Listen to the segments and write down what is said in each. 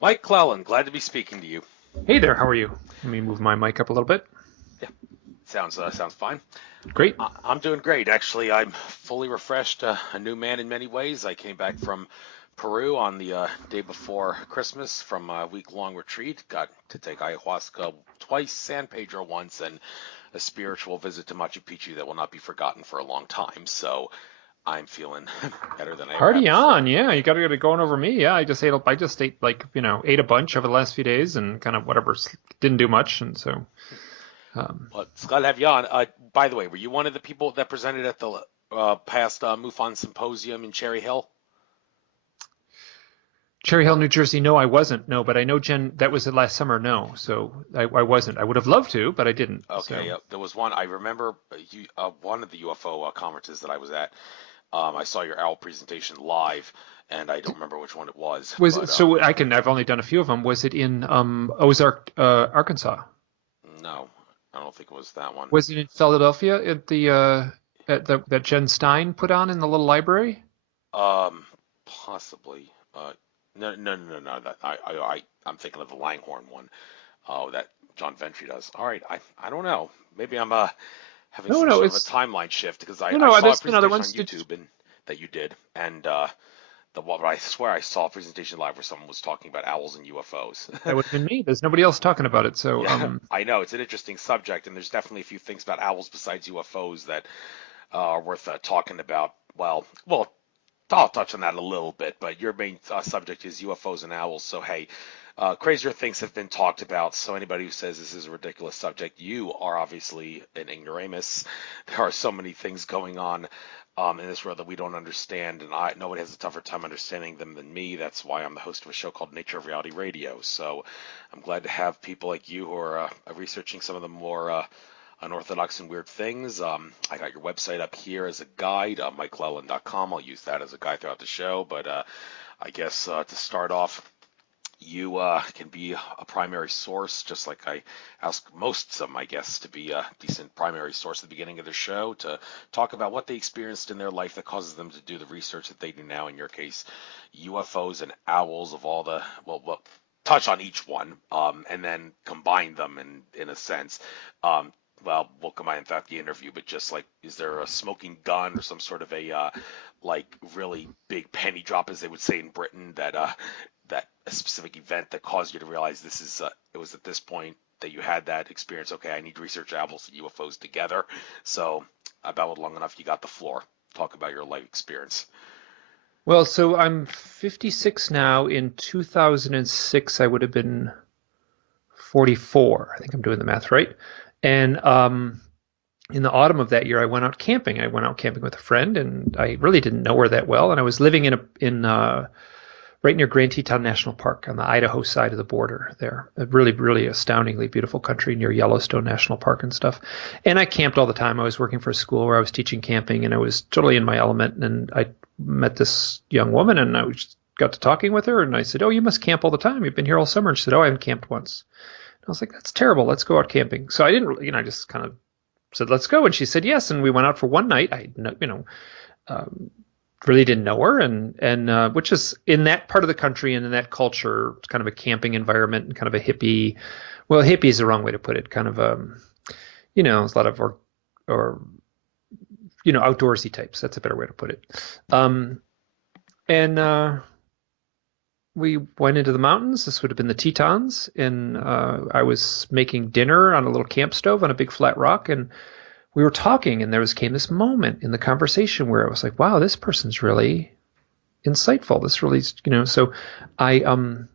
Mike Clelland, glad to be speaking to you. Hey there, how are you? Let me move my mic up a little bit. Yeah, sounds fine. Great. I'm doing great. Actually, I'm fully refreshed, a new man in many ways. I came back from Peru on the day before Christmas from a week-long retreat. Got to take ayahuasca twice, San Pedro once, and a spiritual visit to Machu Picchu that will not be forgotten for a long time. So I'm feeling better than I ever have Party before. on. Yeah, you got to get it going over me. Yeah, I just ate like, ate a bunch over the last few days and kind of whatever, didn't do much. And so, um, Well, it's glad to have you on. By the way, were you one of the people that presented at the past MUFON symposium in Cherry Hill? Cherry Hill, New Jersey. No, I wasn't. No, but I know Jen, that was it last summer. No, so I wasn't. I would have loved to, but I didn't. Okay, So there was one. I remember one of the UFO conferences that I was at. I saw your owl presentation live, and I don't remember which one it was. But I've only done a few of them. Was it in Ozark, Arkansas? no, I don't think it was that one. Was it in Philadelphia at that Jen Stein put on in the little library? Possibly. No. I'm thinking of the Langhorne one. Oh, that John Ventry does. All right, I don't know. Maybe I'm having No, some no, sort of a it's timeline shift because I, no, I no. saw a There's been other presentation on ones. YouTube and that you did, and the one I swear I saw a presentation live where someone was talking about owls and UFOs. That would have been me. There's nobody else talking about it. So, Yeah, I know it's an interesting subject, and there's definitely a few things about owls besides UFOs that are worth talking about. Well, I'll touch on that a little bit, but your main subject is UFOs and owls. So hey, crazier things have been talked about. So anybody who says this is a ridiculous subject, you are obviously an ignoramus. There are so many things going on in this world that we don't understand, and nobody has a tougher time understanding them than me. That's why I'm the host of a show called Nature of Reality Radio. So I'm glad to have people like you who are researching some of the more unorthodox and weird things. I got your website up here as a guide, MikeLelland.com. I'll use that as a guide throughout the show. But I guess to start off, you can be a primary source, just like I ask most of my guests to be a decent primary source at the beginning of the show to talk about what they experienced in their life that causes them to do the research that they do now. In your case, UFOs and owls of all the touch on each one, and then combine them in a sense. We'll combine throughout the interview, but just like, is there a smoking gun or some sort of a like really big penny drop, as they would say in Britain, that a specific event that caused you to realize this is it was at this point that you had that experience? Okay, I need to research owls and UFOs together. So I babbled long enough. You got the floor. Talk about your life experience. well, so I'm 56 now. In 2006, I would have been 44. I think I'm doing the math right. And in the autumn of that year, I went out camping. I went out camping with a friend, and I really didn't know her that well. And I was living in right near Grand Teton National Park on the Idaho side of the border there. A really, really astoundingly beautiful country near Yellowstone National Park and stuff. And I camped all the time. I was working for a school where I was teaching camping, and I was totally in my element. And I met this young woman, and got to talking with her, and I said, "Oh, you must camp all the time. You've been here all summer." And she said, "Oh, I haven't camped once." And I was like, "That's terrible. Let's go out camping." So I didn't really, I just kind of said, "Let's go." And she said yes. And we went out for one night. Um, really didn't know her, and which is in that part of the country and in that culture, it's kind of a camping environment and kind of a hippie. Well, hippie is the wrong way to put it. Kind of there's a lot of or outdoorsy types. That's a better way to put it. And we went into the mountains. This would have been the Tetons, and I was making dinner on a little camp stove on a big flat rock, and we were talking, and came this moment in the conversation where I was like, wow, this person's really insightful. This really, so I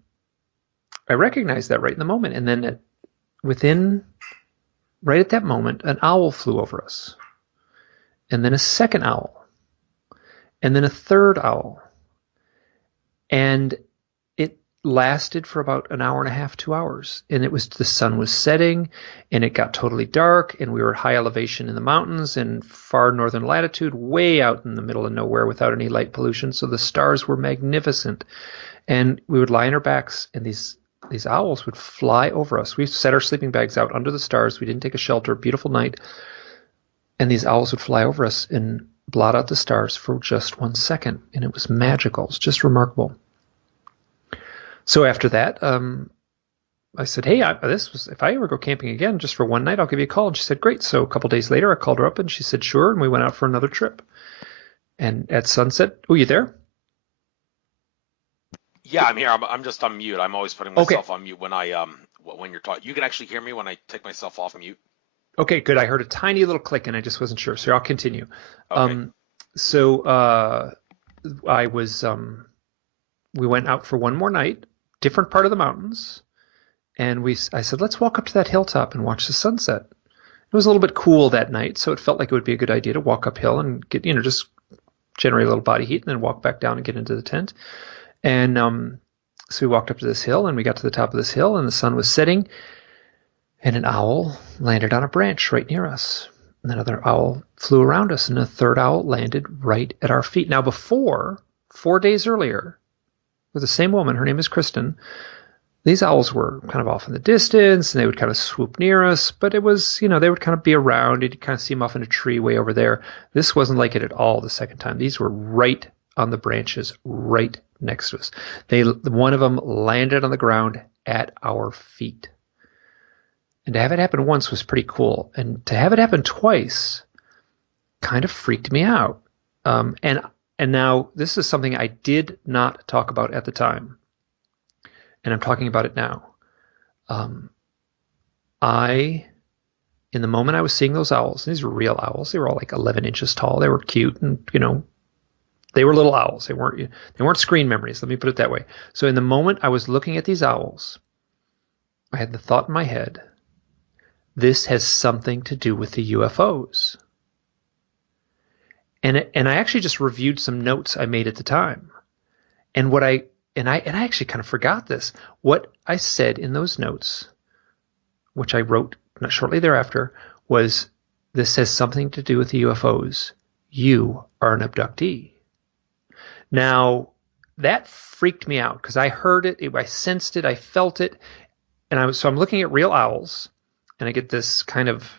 I recognized that right in the moment. And then right at that moment, an owl flew over us, and then a second owl, and then a third owl. And it lasted for about an hour and a half, 2 hours. And the sun was setting, and it got totally dark, and we were at high elevation in the mountains in far northern latitude, way out in the middle of nowhere without any light pollution. So the stars were magnificent. And we would lie on our backs, and these owls would fly over us. We set our sleeping bags out under the stars. We didn't take a shelter. Beautiful night. And these owls would fly over us and blot out the stars for just 1 second. And it was magical. It's just remarkable. So after that, I said, hey, if I ever go camping again, just for one night, I'll give you a call. And she said, great. So a couple days later, I called her up and she said, sure. And we went out for another trip. And at sunset, oh, you there? Yeah, I'm here. I'm just on mute. I'm always putting Okay. myself on mute when when you're talking. You can actually hear me when I take myself off mute. Okay, good. I heard a tiny little click and I just wasn't sure. So I'll continue. Okay. Um, so I was, we went out for one more night, different part of the mountains. And I said, let's walk up to that hilltop and watch the sunset. It was a little bit cool that night, so it felt like it would be a good idea to walk uphill and get, just generate a little body heat and then walk back down and get into the tent. And so we walked up to this hill and we got to the top of this hill and the sun was setting and an owl landed on a branch right near us. And another owl flew around us and a third owl landed right at our feet. Now before, 4 days earlier, with the same woman, her name is Kristen, these owls were kind of off in the distance and they would kind of swoop near us, but it was, they would kind of be around. You'd kind of see them off in a tree way over there. This wasn't like it at all the second time. These were right on the branches, right next to us. One of them landed on the ground at our feet. And to have it happen once was pretty cool. And to have it happen twice kind of freaked me out. And now this is something I did not talk about at the time. And I'm talking about it now. In the moment I was seeing those owls, and these were real owls. They were all like 11 inches tall. They were cute, and they were little owls. They weren't screen memories. Let me put it that way. So in the moment I was looking at these owls, I had the thought in my head, this has something to do with the UFOs. And I actually just reviewed some notes I made at the time. And I actually kind of forgot this. What I said in those notes, which I wrote shortly thereafter, was this has something to do with the UFOs. You are an abductee. Now, that freaked me out because I heard it, I sensed it, I felt it, and I'm looking at real owls, and I get this kind of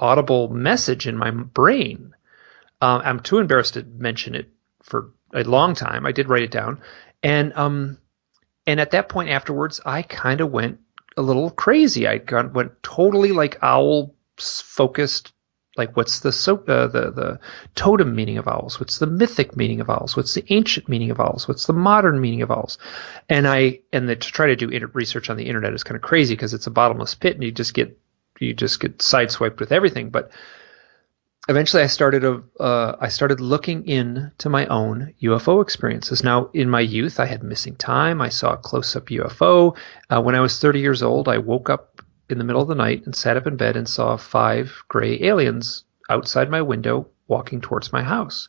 audible message in my brain. I'm too embarrassed to mention it for a long time. I did write it down. And at that point afterwards, I kind of went a little crazy. Went totally like owl focused. Like, what's the totem meaning of owls? What's the mythic meaning of owls? What's the ancient meaning of owls? What's the modern meaning of owls? To try to do research on the internet is kind of crazy because it's a bottomless pit and you just get sideswiped with everything. But eventually I started looking into my own UFO experiences. Now, in my youth, I had missing time. I saw a close-up UFO. When I was 30 years old, I woke up in the middle of the night and sat up in bed and saw 5 gray aliens outside my window walking towards my house.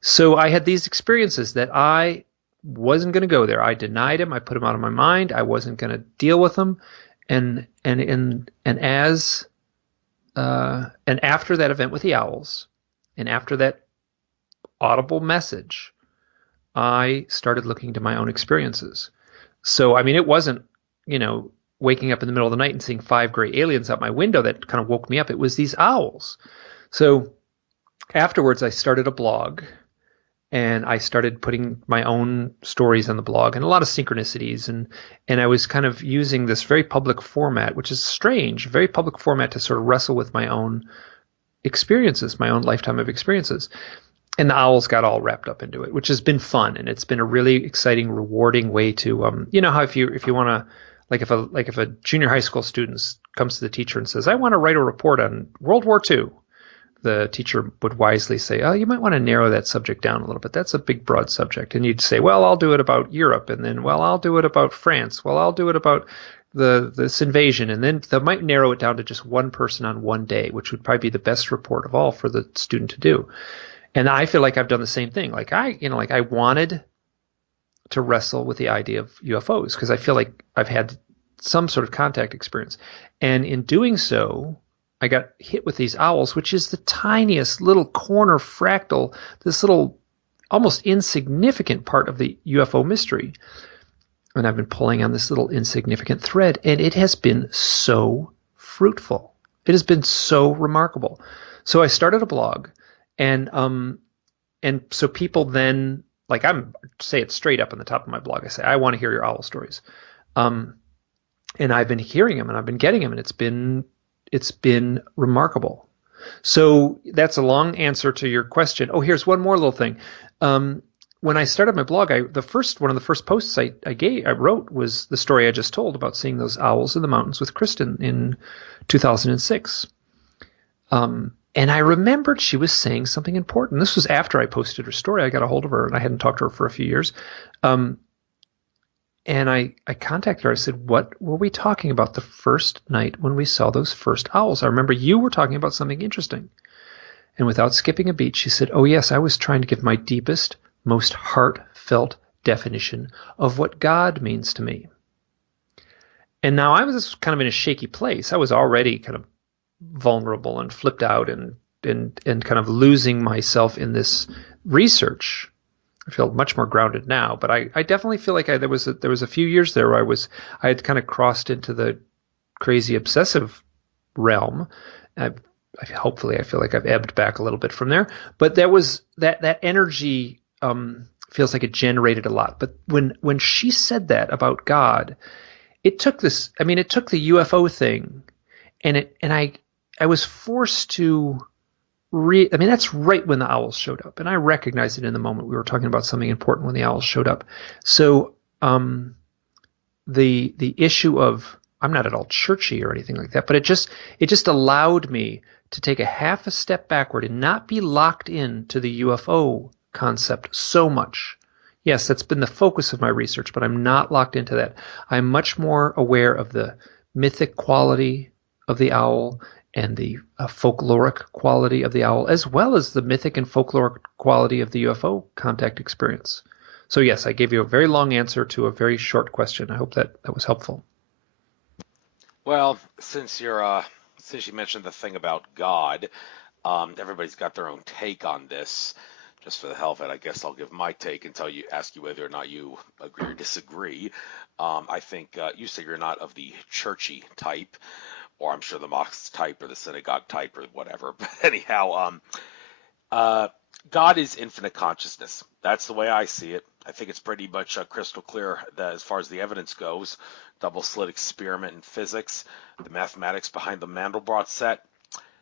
So I had these experiences that I wasn't going to go there. I denied them. I put them out of my mind. I wasn't going to deal with them. And after that event with the owls, and after that audible message, I started looking to my own experiences. So, I mean, it wasn't, waking up in the middle of the night and seeing 5 gray aliens out my window that kind of woke me up. It was these owls. So afterwards, I started a blog, and I started putting my own stories on the blog and a lot of synchronicities. And I was kind of using this very public format, which is strange, very public format to sort of wrestle with my own experiences, my own lifetime of experiences. And the owls got all wrapped up into it, which has been fun. And it's been a really exciting, rewarding way to, how if you want to, if a junior high school student comes to the teacher and says, I want to write a report on World War II, the teacher would wisely say, oh, you might want to narrow that subject down a little bit. That's a big, broad subject. And you'd say, well, I'll do it about Europe. And then, well, I'll do it about France. Well, I'll do it about this invasion. And then they might narrow it down to just one person on one day, which would probably be the best report of all for the student to do. And I feel like I've done the same thing. I wanted to wrestle with the idea of UFOs because I feel like I've had some sort of contact experience. And in doing so, I got hit with these owls, which is the tiniest little corner fractal, this little almost insignificant part of the UFO mystery. And I've been pulling on this little insignificant thread, and it has been so fruitful. It has been so remarkable. So I started a blog, and so people then like I'm say it straight up on the top of my blog. I say I want to hear your owl stories, um, and I've been hearing them and I've been getting them, and it's been remarkable. So that's a long answer to your question. Oh, here's one more little thing. Um, when I started my blog, the first one of the first posts I wrote was the story I just told about seeing those owls in the mountains with Kristen in 2006. And I remembered she was saying something important. This was after I posted her story. I got a hold of her and I hadn't talked to her for a few years. Um, and I contacted her. I said, what were we talking about the first night when we saw those first owls? I remember you were talking about something interesting. And without skipping a beat, she said, oh, yes, I was trying to give my deepest, most heartfelt definition of what God means to me. And now I was kind of in a shaky place. I was already kind of vulnerable and flipped out and kind of losing myself in this research. I feel much more grounded now, but I definitely feel like there was a few years there where I had kind of crossed into the crazy obsessive realm. Hopefully I feel like I've ebbed back a little bit from there, but there was that energy feels like it generated a lot. But when she said that about God, it took the UFO thing and I was forced to that's right when the owls showed up, and I recognized it in the moment. We were talking about something important when the owls showed up. So the issue of, I'm not at all churchy or anything like that, but it just allowed me to take a half a step backward and not be locked into the UFO concept so much. Yes, that's been the focus of my research, but I'm not locked into that. I'm much more aware of the mythic quality of the owl and the folkloric quality of the owl, as well as the mythic and folkloric quality of the UFO contact experience. So yes, I gave you a very long answer to a very short question. I hope that was helpful. Well, since you mentioned the thing about God, everybody's got their own take on this. Just for the hell of it, I guess I'll give my take and ask you whether or not you agree or disagree. I think you say you're not of the churchy type, or I'm sure the mosque type or the synagogue type or whatever. But anyhow, God is infinite consciousness. That's the way I see it. I think it's pretty much crystal clear that as far as the evidence goes, double slit experiment in physics, the mathematics behind the Mandelbrot set.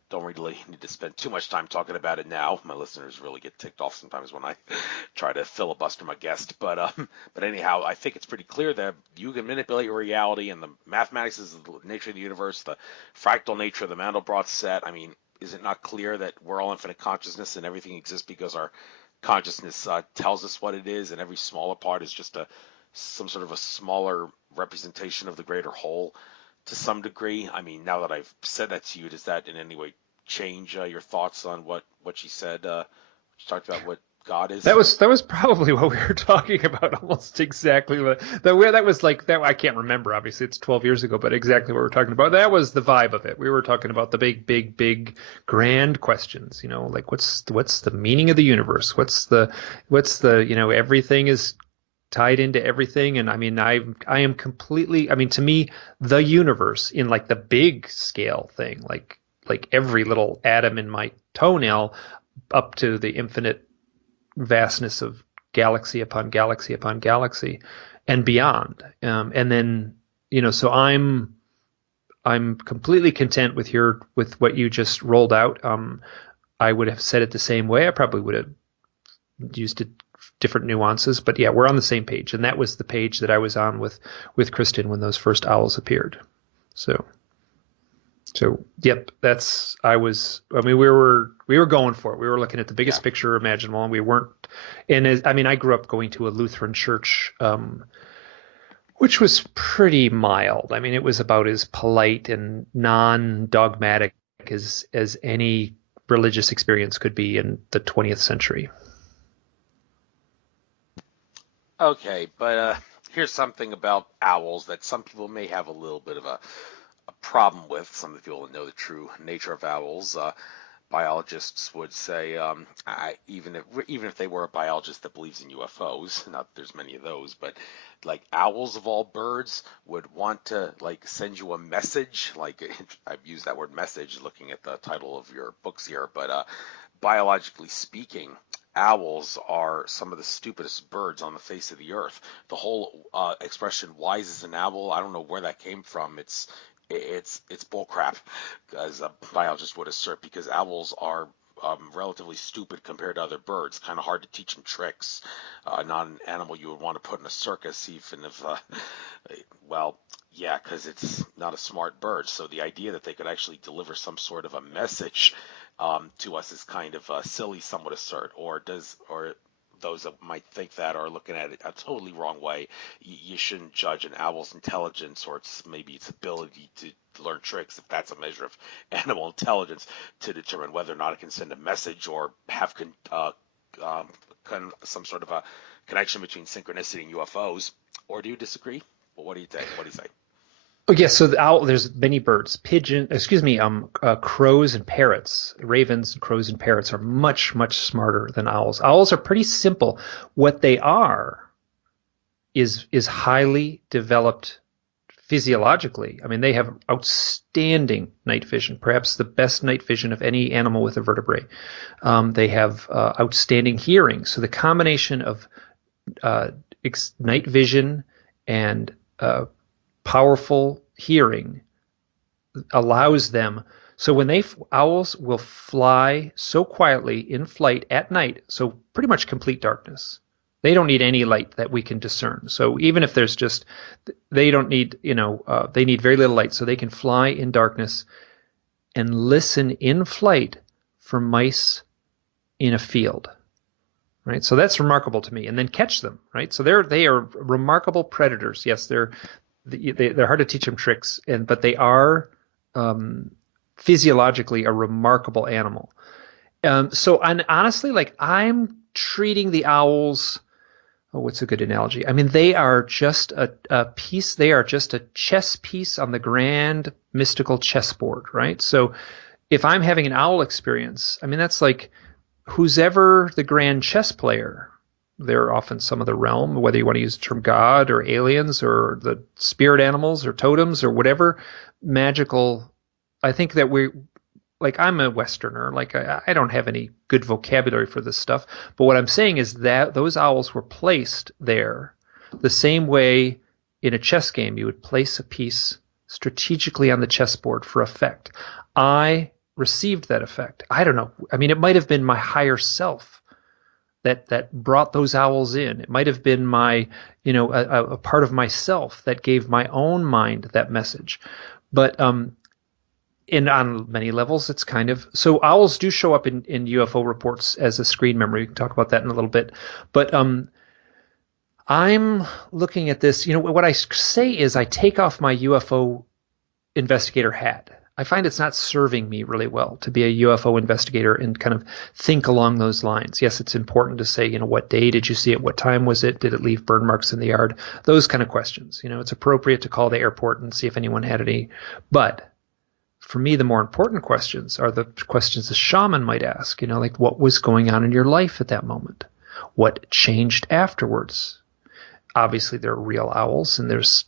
Don't really need to spend too much time talking about it now. My listeners really get ticked off sometimes when I try to filibuster my guest. But anyhow, I think it's pretty clear that you can manipulate your reality, and the mathematics is the nature of the universe, the fractal nature of the Mandelbrot set. I mean, is it not clear that we're all infinite consciousness and everything exists because our consciousness tells us what it is, and every smaller part is just some sort of a smaller representation of the greater whole? To some degree. I mean, now that I've said that to you, does that in any way change your thoughts on what she said? She talked about what God is. That was probably what we were talking about, almost exactly what that was like. That I can't remember. Obviously, it's 12 years ago, but exactly what we were talking about. That was the vibe of it. We were talking about the big, grand questions. Like what's the meaning of the universe? What's the everything is tied into everything. And I mean, I am completely, I mean, to me, the universe in like the big scale thing, like every little atom in my toenail up to the infinite vastness of galaxy upon galaxy upon galaxy and beyond. And then, so I'm completely content with what you just rolled out. I would have said it the same way. I probably would have used it different nuances, but yeah, we're on the same page, and that was the page that I was on with Kristen when those first owls appeared. So yep, I mean, we were going for it. We were looking at the biggest picture imaginable, and we weren't. And I mean, I grew up going to a Lutheran church, which was pretty mild. I mean, it was about as polite and non-dogmatic as any religious experience could be in the 20th century. Okay, but here's something about owls that some people may have a little bit of a problem with. Some of the people that know the true nature of owls. Biologists would say, even if they were a biologist that believes in UFOs, not that there's many of those, but like owls of all birds would want to like send you a message. Like I've used that word message looking at the title of your books here, but biologically speaking, owls are some of the stupidest birds on the face of the earth. The whole expression "wise as an owl," I don't know where that came from. It's bullcrap, as a biologist would assert, because owls are relatively stupid compared to other birds. Kind of hard to teach them tricks. Not an animal you would want to put in a circus, even if, well, yeah, because it's not a smart bird. So the idea that they could actually deliver some sort of a message to us is kind of silly, some would assert, or those that might think that are looking at it a totally wrong way. You shouldn't judge an owl's intelligence or maybe its ability to learn tricks, if that's a measure of animal intelligence, to determine whether or not it can send a message or have some sort of a connection between synchronicity and UFOs. Or do you disagree? Well, what do you think? What do you say? Oh yeah, so the owl, there's many birds. Crows and parrots, ravens, crows and parrots are much, much smarter than owls. Owls are pretty simple. What they are is highly developed physiologically. I mean, they have outstanding night vision, perhaps the best night vision of any animal with a vertebrae. They have outstanding hearing. So the combination of uh, night vision and powerful hearing allows them. So when owls will fly so quietly in flight at night, so pretty much complete darkness. They don't need any light that we can discern. So even if there's just, they don't need, they need very little light, so they can fly in darkness and listen in flight for mice in a field, right? So that's remarkable to me, and then catch them, right? So they are remarkable predators. Yes, they're hard to teach them tricks, but they are physiologically a remarkable animal. So, and honestly, like I'm treating the owls. Oh, what's a good analogy? I mean, they are just a piece. They are just a chess piece on the grand mystical chessboard, right? So, if I'm having an owl experience, I mean, that's like who's ever the grand chess player. They're often some of the realm, whether you want to use the term God or aliens or the spirit animals or totems or whatever magical. I think that like I'm a Westerner, like I don't have any good vocabulary for this stuff. But what I'm saying is that those owls were placed there the same way in a chess game you would place a piece strategically on the chessboard for effect. I received that effect. I don't know. I mean, it might have been my higher self that brought those owls in. It might have been my, a part of myself that gave my own mind that message. But and on many levels, it's kind of so owls do show up in UFO reports as a screen memory. We can talk about that in a little bit. But I'm looking at this. What I say is I take off my UFO investigator hat. I find it's not serving me really well to be a UFO investigator and kind of think along those lines. Yes, it's important to say, what day did you see it? What time was it? Did it leave burn marks in the yard? Those kind of questions. It's appropriate to call the airport and see if anyone had any. But for me, the more important questions are the questions a shaman might ask, like what was going on in your life at that moment? What changed afterwards? Obviously, there are real owls and there's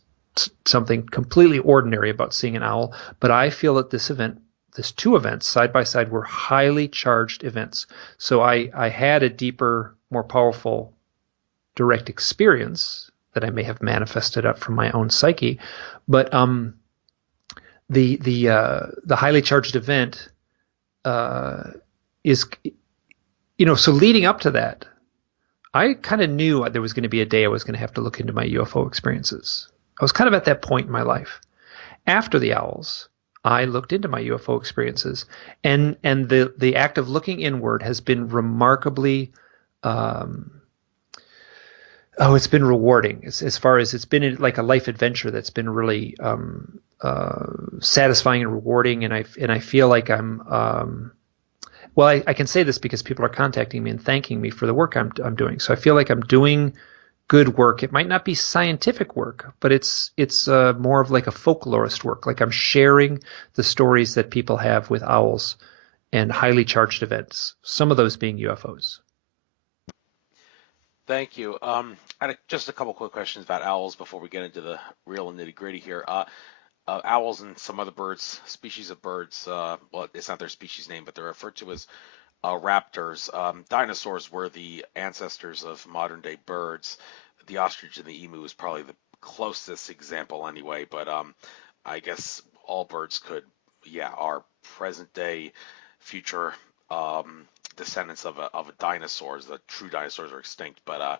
something completely ordinary about seeing an owl, but I feel that these two events side by side were highly charged events. So I had a deeper, more powerful direct experience that I may have manifested up from my own psyche, but the highly charged event is, so leading up to that, I kind of knew there was going to be a day I was going to have to look into my UFO experiences. I was kind of at that point in my life. After the owls, I looked into my UFO experiences, and the act of looking inward has been remarkably, it's been rewarding as far as it's been like a life adventure that's been really satisfying and rewarding, and I feel like I'm well, I can say this because people are contacting me and thanking me for the work I'm doing. So I feel like I'm doing good work. It might not be scientific work, but it's more of like a folklorist work. Like I'm sharing the stories that people have with owls and highly charged events. Some of those being UFOs. Thank you. I had just a couple quick questions about owls before we get into the real nitty gritty here. Owls and some other birds, species of birds, well, it's not their species name, but they're referred to as raptors. Dinosaurs were the ancestors of modern day birds. The ostrich and the emu is probably the closest example anyway, but I guess all birds could, yeah, are present day, future descendants of a dinosaurs. The true dinosaurs are extinct, but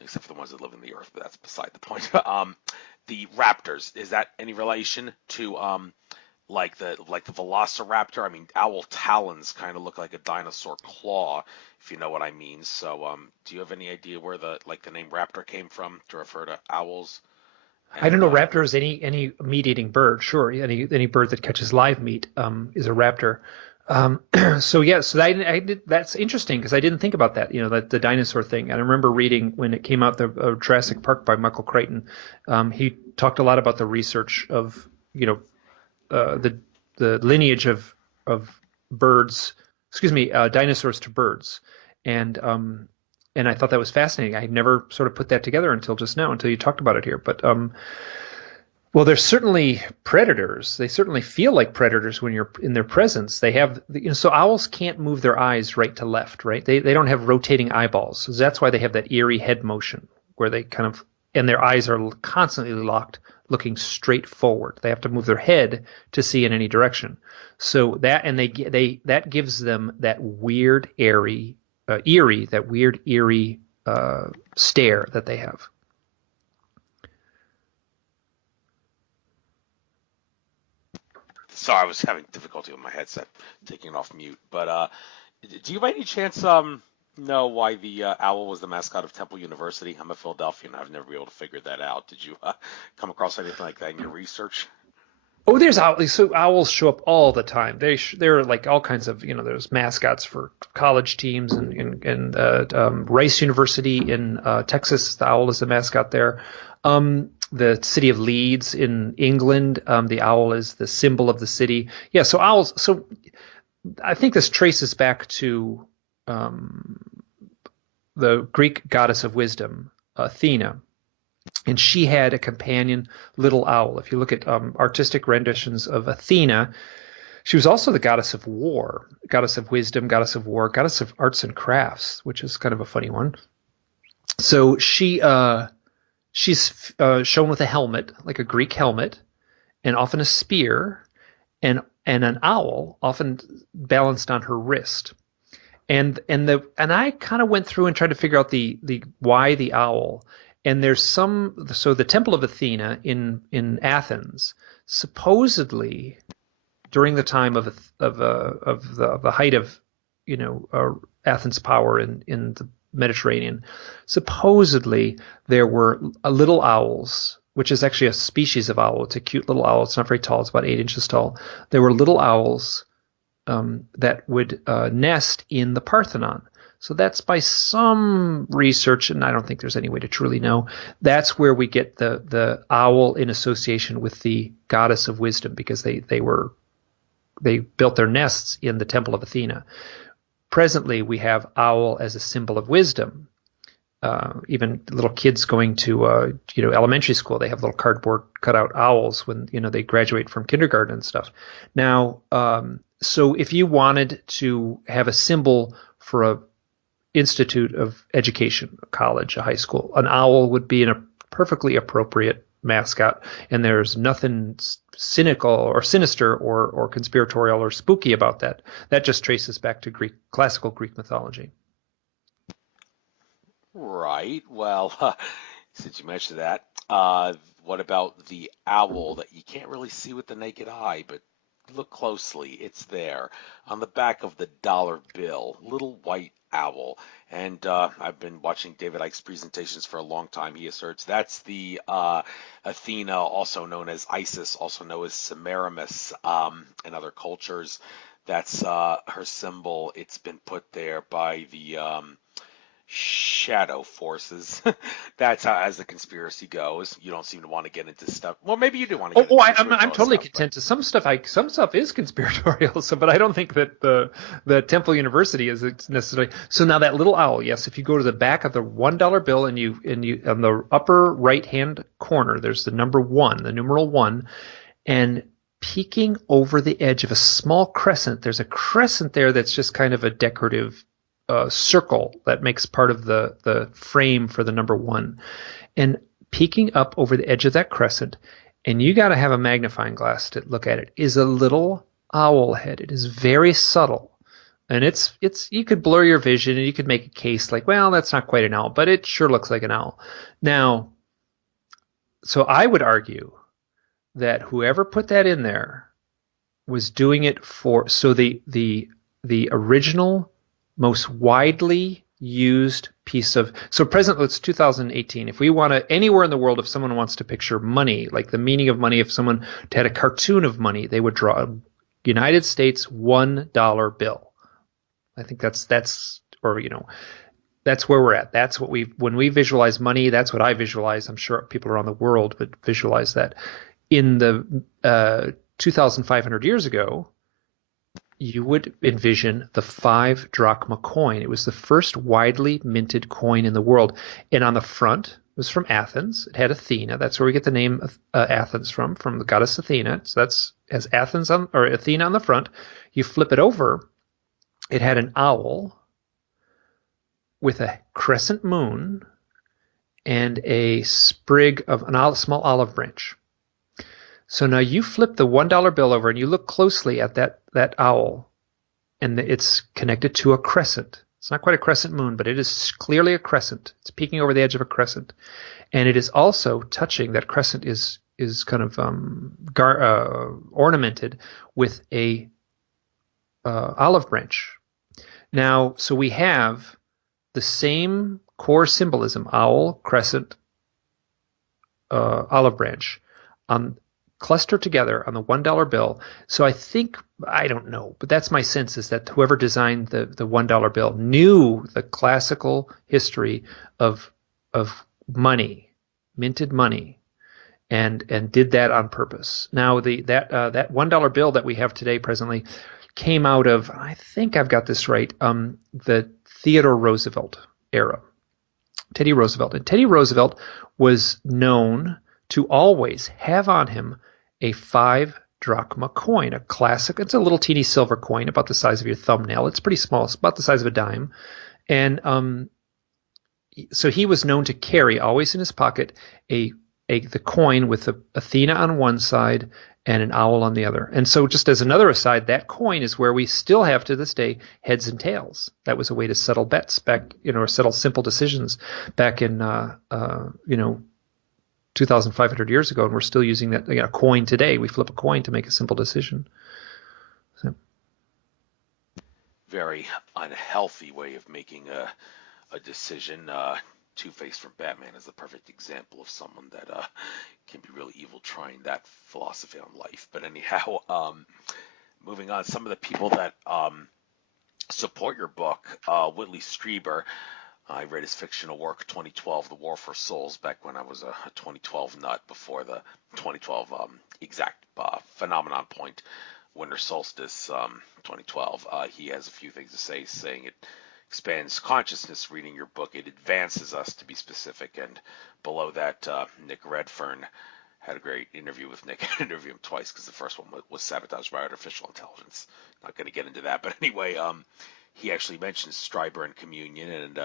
except for the ones that live in the earth, but that's beside the point. The raptors, is that any relation to like the velociraptor? I mean, owl talons kind of look like a dinosaur claw, if you know what I mean. So, do you have any idea where the name raptor came from to refer to owls? I don't And know. Raptor is any meat-eating bird. Sure, any bird that catches live meat is a raptor. Um, so yeah, so I did, that's interesting because I didn't think about that. That the dinosaur thing. And I remember reading when it came out, the Jurassic Park by Michael Crichton. He talked a lot about the research of the lineage of birds, excuse me, dinosaurs to birds, and and I thought that was fascinating. I had never sort of put that together until just now, until you talked about it here. But well, they're certainly predators. They certainly feel like predators when you're in their presence. They have, so owls can't move their eyes right to left, right? They don't have rotating eyeballs. So that's why they have that eerie head motion where they kind of, and their eyes are constantly locked, looking straight forward. They have to move their head to see in any direction. So that, and that gives them that weird, eerie stare that they have. sorry, I was having difficulty with my headset taking it off mute. But do you by any chance know why the owl was the mascot of Temple University? I'm a Philadelphian. I've never been able to figure that out. Did you come across anything like that in your research? Oh, there's owls. So owls show up all the time. There are like all kinds of, there's mascots for college teams and Rice University in Texas. The owl is the mascot there. The city of Leeds in England, the owl is the symbol of the city. Yeah, so owls. So I think this traces back to the Greek goddess of wisdom, Athena. And she had a companion little owl. If you look at artistic renditions of Athena, she was also the goddess of war, goddess of wisdom, goddess of war, goddess of arts and crafts, which is kind of a funny one. So she's shown with a helmet, like a Greek helmet, and often a spear, and an owl, often balanced on her wrist. And I kind of went through and tried to figure out the why the owl. And there's so the Temple of Athena in Athens, supposedly during the time of the height of Athens' power in the Mediterranean, supposedly there were little owls, which is actually a species of owl. It's a cute little owl. It's not very tall. It's about 8 inches tall. There were little owls that would nest in the Parthenon. So that's by some research, and I don't think there's any way to truly know. That's where we get the owl in association with the goddess of wisdom, because they built their nests in the Temple of Athena. Presently, we have owl as a symbol of wisdom. Even little kids going to elementary school, they have little cardboard cutout owls when they graduate from kindergarten and stuff. Now, so if you wanted to have a symbol for a institute of education, a college, a high school, an owl would be a perfectly appropriate mascot, and there's nothing cynical or sinister or conspiratorial or spooky about that. That just traces back to classical Greek mythology. Right. Well, since you mentioned that, what about the owl that you can't really see with the naked eye, but look closely, it's there on the back of the dollar bill, little white owl. And I've been watching David Icke's presentations for a long time. He asserts that's the Athena, also known as Isis, also known as Semiramis in other cultures. That's her symbol. It's been put there by the shadow forces. That's how, as the conspiracy goes. You don't seem to want to get into stuff. Well, maybe you do want to get into I'm totally content to some stuff. Some stuff is conspiratorial. So, but I don't think that the Temple University is necessarily. So now that little owl, yes. If you go to the back of the $1 bill and you on the upper right hand corner, there's the number 1, the numeral 1, and peeking over the edge of a small crescent. There's a crescent there that's just kind of a decorative circle that makes part of the frame for the number one. And peeking up over the edge of that crescent, and you got to have a magnifying glass to look at it, is a little owl head. It is very subtle. And it's you could blur your vision and you could make a case like, well, that's not quite an owl, but it sure looks like an owl. Now, so I would argue that whoever put that in there was doing it for so the original most widely used piece of so presently it's 2018. If we want to anywhere in the world, if someone wants to picture money, like the meaning of money, if someone had a cartoon of money, they would draw a United States $1 bill. I think that's or that's where we're at. That's what when we visualize money, that's what I visualize. I'm sure people around the world would visualize that. In the 2,500 years ago, you would envision the 5 drachma coin. It was the first widely minted coin in the world. And on the front, it was from Athens. It had Athena. That's where we get the name Athens from the goddess Athena. So that's has Athens or Athena on the front. You flip it over, it had an owl with a crescent moon and a sprig of small olive branch. So now you flip the $1 bill over and you look closely at that owl, and it's connected to a crescent. It's not quite a crescent moon, but it is clearly a crescent. It's peeking over the edge of a crescent. And it is also touching, that crescent is kind of ornamented with a olive branch. Now, so we have the same core symbolism, owl, crescent, olive branch, clustered together on the $1 bill. So I think, I don't know, but that's my sense, is that whoever designed the $1 bill knew the classical history of money, minted money, and did that on purpose. Now that $1 bill that we have today presently came out of, I think I've got this right, the Theodore Roosevelt era. Teddy Roosevelt. And Teddy Roosevelt was known to always have on him a 5 drachma coin, a classic. It's a little teeny silver coin about the size of your thumbnail. It's pretty small. It's about the size of a dime. And so he was known to carry always in his pocket the coin with the Athena on one side and an owl on the other. And so just as another aside, that coin is where we still have to this day heads and tails. That was a way to settle bets back, or settle simple decisions back in, 2,500 years ago. And we're still using that, a coin today. We flip a coin to make a simple decision. So. Very unhealthy way of making a decision. Two-Face from Batman is the perfect example of someone that can be really evil trying that philosophy on life. But anyhow, moving on, some of the people that support your book, Whitley Strieber. I read his fictional work, 2012, The War for Souls, back when I was a 2012 nut, before the 2012 exact phenomenon point, winter solstice 2012. He has a few things to say, saying it expands consciousness. Reading your book, it advances us, to be specific. And below that, Nick Redfern had a great interview with Nick. I interviewed him twice because the first one was sabotaged by artificial intelligence. Not going to get into that, but anyway, he actually mentions Stryber and communion, and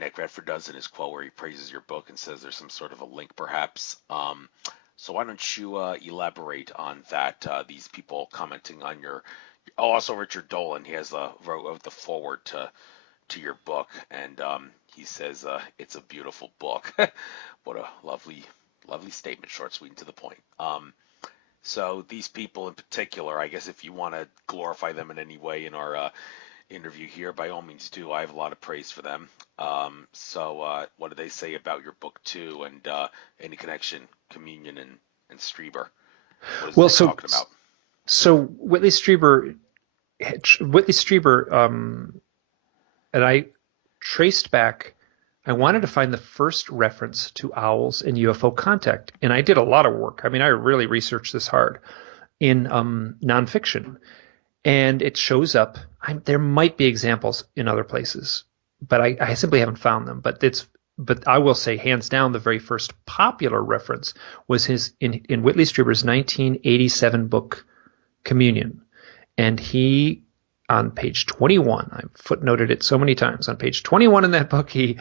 Nick Redford does in his quote where he praises your book and says there's some sort of a link, perhaps. So why don't you elaborate on that? These people commenting on your. Oh, also Richard Dolan. He has wrote the foreword to your book, and he says it's a beautiful book. What a lovely statement, short, sweet, and to the point. So these people in particular, I guess if you want to glorify them in any way in our interview here, by all means do. I have a lot of praise for them. So what do they say about your book too, and any connection, communion, and Strieber? What is he talking about? So Whitley Strieber, and I traced back. I wanted to find the first reference to owls and UFO contact, and I did a lot of work. I mean, I really researched this hard in nonfiction, and it shows up. There might be examples in other places, but I simply haven't found them. But but I will say hands down the very first popular reference was his in Whitley Strieber's 1987 book Communion. And he, on page 21, I've footnoted it so many times, on page 21 in that book, he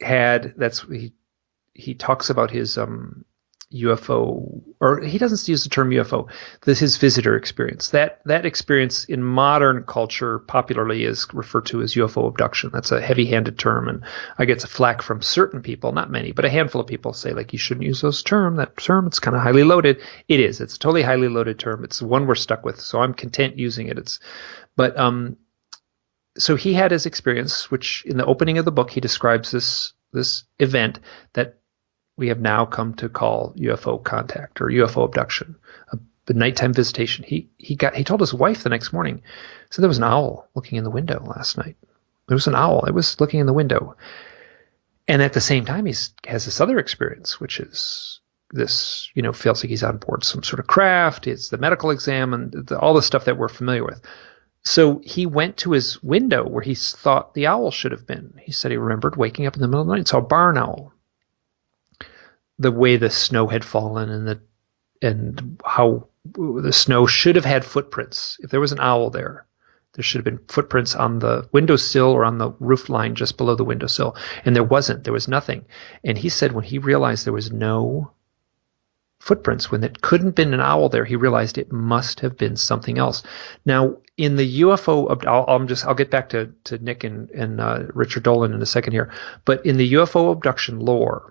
had, he talks about his UFO, or he doesn't use the term UFO, his visitor experience. That experience in modern culture popularly is referred to as UFO abduction. That's a heavy-handed term, and I get flack from certain people, not many, but a handful of people say, like, you shouldn't use those term. That term, it's kind of highly loaded. It is. It's a totally highly loaded term. It's the one we're stuck with, so I'm content using it. But so he had his experience, which in the opening of the book he describes this event that we have now come to call UFO contact or UFO abduction, a nighttime visitation. He told his wife the next morning, said there was an owl looking in the window last night. There was an owl. It was looking in the window. And at the same time, he has this other experience, which is this, feels like he's on board some sort of craft. It's the medical exam and all the stuff that we're familiar with. So he went to his window where he thought the owl should have been. He said he remembered waking up in the middle of the night and saw a barn owl. The way the snow had fallen and how the snow should have had footprints. If there was an owl there should have been footprints on the windowsill or on the roof line just below the windowsill. And there wasn't. There was nothing. And he said when he realized there was no footprints, when it couldn't have been an owl there, he realized it must have been something else. Now, in the UFO, I'll get back to Nick and Richard Dolan in a second here. But in the UFO abduction lore,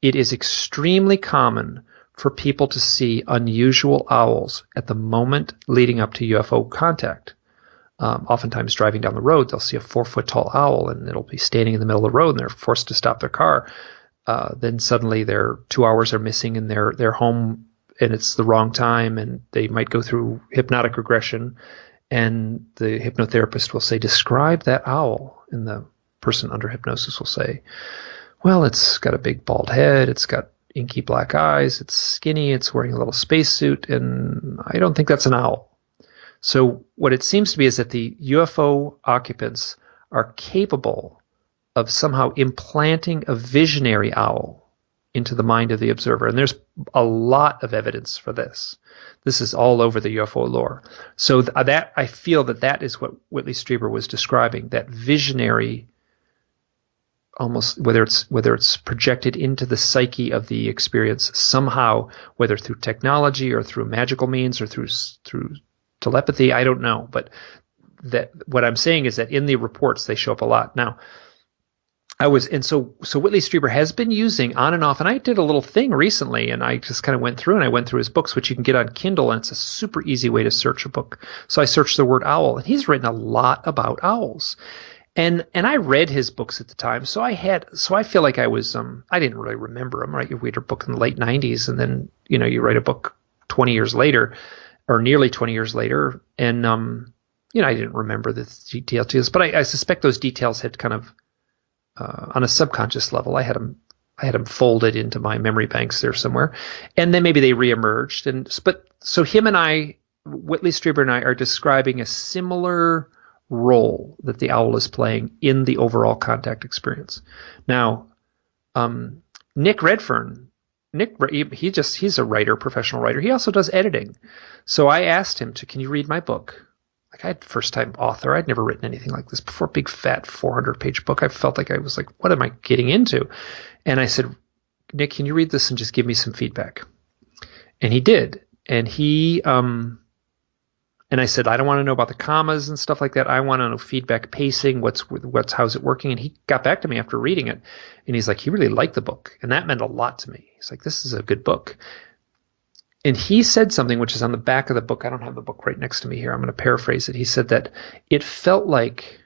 it is extremely common for people to see unusual owls at the moment leading up to UFO contact. Oftentimes driving down the road, they'll see a 4-foot tall owl and it'll be standing in the middle of the road and they're forced to stop their car. Then suddenly their 2 hours are missing and they're home and it's the wrong time and they might go through hypnotic regression and the hypnotherapist will say, describe that owl. And the person under hypnosis will say, well, it's got a big bald head, it's got inky black eyes, it's skinny, it's wearing a little spacesuit, and I don't think that's an owl. So what it seems to be is that the UFO occupants are capable of somehow implanting a visionary owl into the mind of the observer. And there's a lot of evidence for this. This is all over the UFO lore. So that I feel that is what Whitley Strieber was describing, that visionary, almost whether it's projected into the psyche of the experience somehow, whether through technology or through magical means or through telepathy, I don't know. But that what I'm saying is that in the reports they show up a lot. Now, so Whitley Strieber has been using on and off, and I did a little thing recently, and I just kind of went through his books, which you can get on Kindle, and it's a super easy way to search a book. So I searched the word owl, and he's written a lot about owls. And I read his books at the time, so I feel like I was I didn't really remember them, right? You read a book in the late 90s, and then you write a book 20 years later, or nearly 20 years later, and I didn't remember the details, but I suspect those details had kind of on a subconscious level, I had them folded into my memory banks there somewhere, and then maybe they reemerged. But so Whitley Strieber and I are describing a similar role that the owl is playing in the overall contact experience. Now, Nick Redfern, he's a writer, professional writer. He also does editing. So I asked him can you read my book? Like, I had first-time author. I'd never written anything like this before. Big, fat, 400-page book. I felt like I was like, what am I getting into? And I said, Nick, can you read this and just give me some feedback? And he did. And and I said, I don't want to know about the commas and stuff like that. I want to know feedback, pacing, how's it working? And he got back to me after reading it. And he's like, he really liked the book. And that meant a lot to me. He's like, this is a good book. And he said something which is on the back of the book. I don't have the book right next to me here. I'm going to paraphrase it. He said that it felt like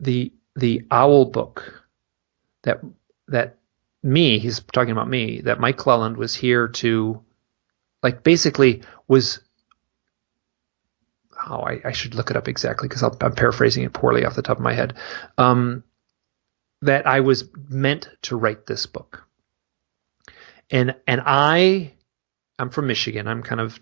the owl book that he's talking about me, that Mike Clelland was here to, like, basically was, I should look it up exactly because I'm paraphrasing it poorly off the top of my head, that I was meant to write this book. And I'm from Michigan. I'm kind of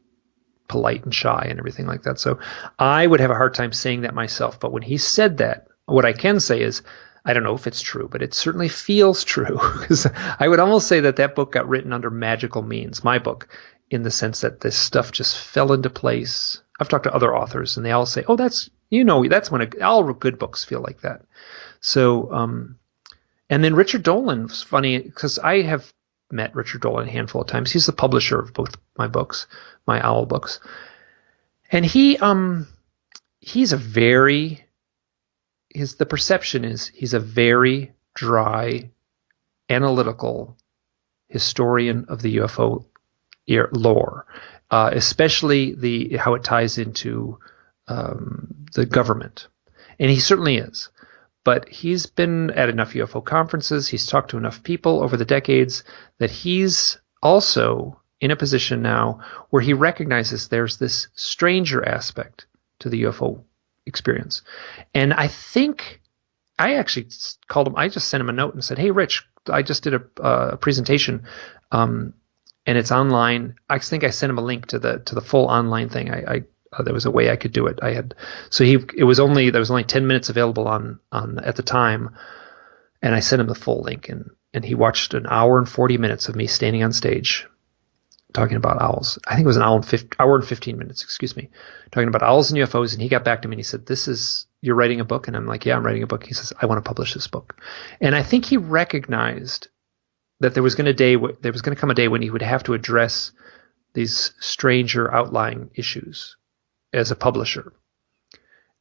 polite and shy and everything like that. So I would have a hard time saying that myself. But when he said that, What I can say is, I don't know if it's true, but it certainly feels true. Because I would almost say that that book got written under magical means, my book, in the sense that this stuff just fell into place. I've talked to other authors, and they all say, "Oh, that's when all good books feel like that." So, and then Richard Dolan was funny because I have met Richard Dolan a handful of times. He's the publisher of both my books, my owl books, and he's a very the perception is he's a very dry, analytical historian of the UFO lore, especially how it ties into the government, and he certainly is. But he's been at enough UFO conferences, he's talked to enough people over the decades that he's also in a position now where he recognizes there's this stranger aspect to the UFO experience. And I think I actually called him, I just sent him a note and said, "Hey, Rich, I just did a presentation, and it's online." I think I sent him a link to the full online thing. There was a way I could do it. There was only 10 minutes available on at the time, and I sent him the full link, and he watched an hour and 40 minutes of me standing on stage talking about owls. I think it was an hour and 15 minutes, excuse me, talking about owls and UFOs. And he got back to me and he said, "You're writing a book?" And I'm like, "Yeah, I'm writing a book." He says, "I want to publish this book." And I think he recognized that there was going to come a day when he would have to address these stranger outlying issues as a publisher.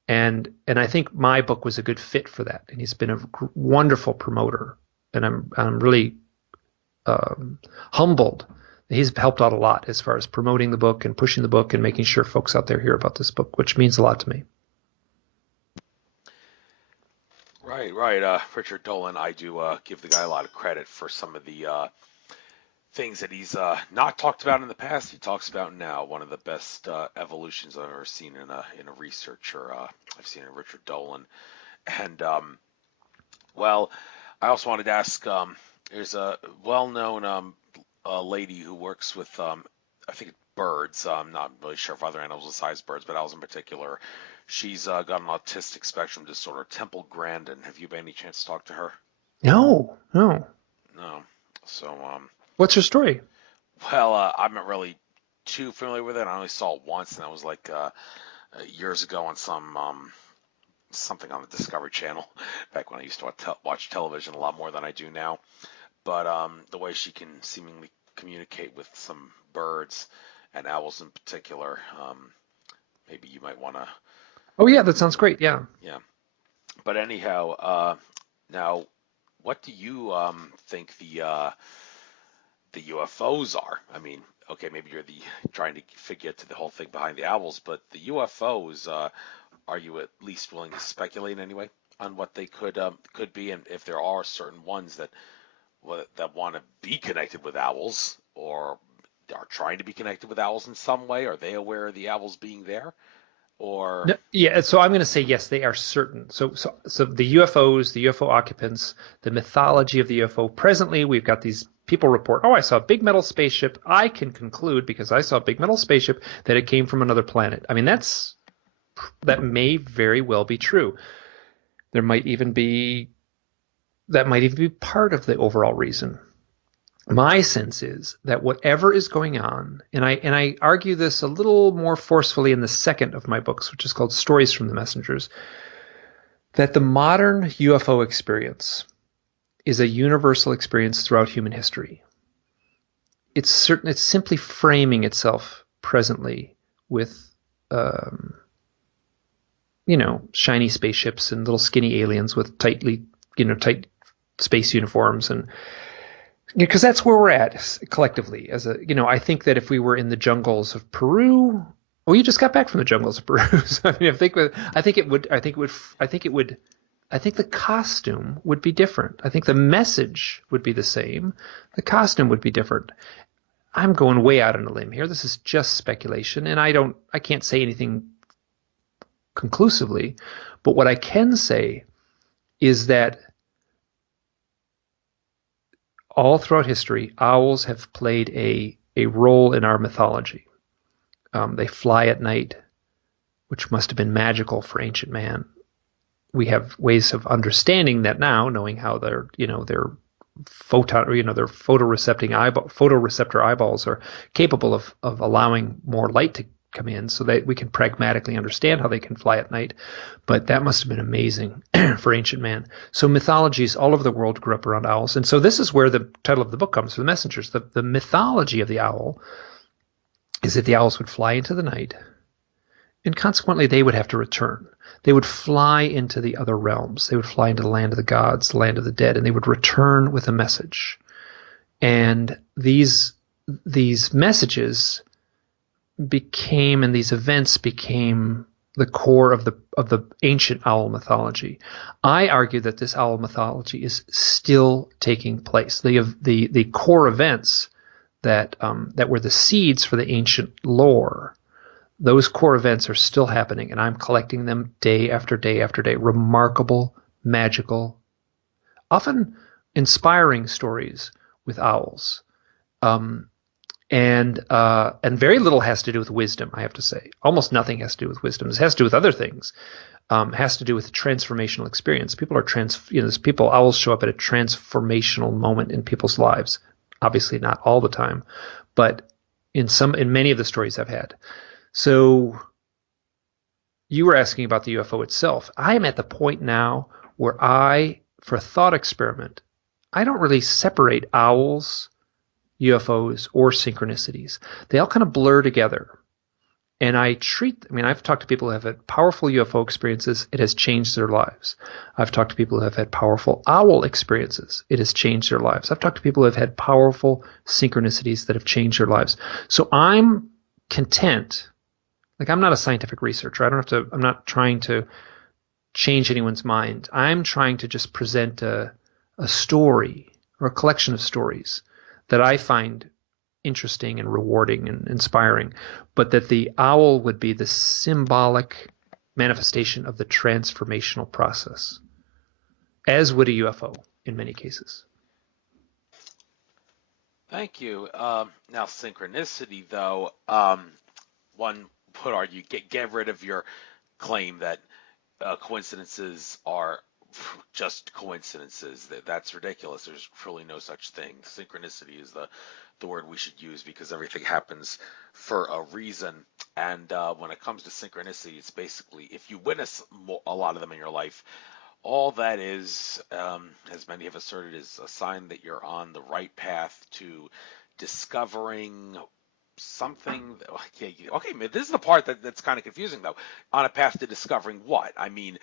And I think my book was a good fit for that. And he's been a wonderful promoter. And I'm really humbled. He's helped out a lot as far as promoting the book and pushing the book and making sure folks out there hear about this book, which means a lot to me. Right. Richard Dolan, I do give the guy a lot of credit for some of the things that he's not talked about in the past. He talks about now. One of the best evolutions I've ever seen in a researcher. I've seen in Richard Dolan, and well, I also wanted to ask. There's a well-known lady who works with I think birds. I'm not really sure if other animals besides birds, but owls in particular. She's got an autistic spectrum disorder, Temple Grandin. Have you by any chance to talk to her? No. No. So, What's her story? well, I'm not really too familiar with it. I only saw it once, and that was like years ago on something on the Discovery Channel, back when I used to watch television a lot more than I do now. But the way she can seemingly communicate with some birds and owls in particular, maybe you might want to. Oh yeah, that sounds great. Yeah. Yeah. But anyhow, now, what do you think the UFOs are? I mean, okay, maybe you're trying to figure to the whole thing behind the owls, but the UFOs, are you at least willing to speculate anyway on what they could be, and if there are certain ones that want to be connected with owls or are trying to be connected with owls in some way? Are they aware of the owls being there? Or No, yeah, so I'm going to say yes, they are certain. So the UFOs, the UFO occupants, the mythology of the UFO. Presently, we've got these people report, "Oh, I saw a big metal spaceship." I can conclude because I saw a big metal spaceship that it came from another planet. I mean, that may very well be true. That might even be part of the overall reason. My sense is that whatever is going on, and I argue this a little more forcefully in the second of my books, which is called Stories from the Messengers, that the modern UFO experience is a universal experience throughout human history. It's simply framing itself presently with shiny spaceships and little skinny aliens with tight space uniforms, and because that's where we're at collectively. I think that if we were in the jungles of Peru, you just got back from the jungles of Peru. So, I mean, I think the costume would be different. I think the message would be the same. The costume would be different. I'm going way out on a limb here. This is just speculation, and I can't say anything conclusively. But what I can say is that all throughout history, owls have played a role in our mythology. They fly at night, which must have been magical for ancient man. we have ways of understanding that now, knowing how their photon, or their photoreceptor eyeballs are capable of allowing more light to come in, so that we can pragmatically understand how they can fly at night. But that must have been amazing for ancient man. So mythologies all over the world grew up around owls. And so this is where the title of the book comes from, The Messengers. The mythology of the owl is that the owls would fly into the night, and consequently they would have to return. They would fly into the other realms. They would fly into the land of the gods, the land of the dead, and they would return with a message. And these messages became, and these events became, the core of the ancient owl mythology. I argue that this owl mythology is still taking place. The core events that were the seeds for the ancient lore, those core events are still happening, and I'm collecting them day after day after day. Remarkable, magical, often inspiring stories with owls. And very little has to do with wisdom, I have to say. Almost nothing has to do with wisdom. This has to do with other things. Has to do with transformational experience. Owls show up at a transformational moment in people's lives. Obviously not all the time, but in many of the stories I've had. So you were asking about the UFO itself. I am at the point now where for a thought experiment, I don't really separate owls, UFOs, or synchronicities. They all kind of blur together. And I've talked to people who have had powerful UFO experiences. It has changed their lives. I've talked to people who have had powerful owl experiences. It has changed their lives. I've talked to people who have had powerful synchronicities that have changed their lives. So I'm content. Like, I'm not a scientific researcher. I'm not trying to change anyone's mind. I'm trying to just present a story, or a collection of stories that I find interesting and rewarding and inspiring, but that the owl would be the symbolic manifestation of the transformational process, as would a UFO in many cases. Thank you. Now, synchronicity, though, one would argue, get rid of your claim that coincidences are just coincidences. That's ridiculous. There's truly no such thing. Synchronicity is the word we should use, because everything happens for a reason. And when it comes to synchronicity, it's basically, if you witness a lot of them in your life, all that is, as many have asserted, is a sign that you're on the right path to discovering something. Okay, this is the part that's kind of confusing, though. On a path to discovering what? I mean,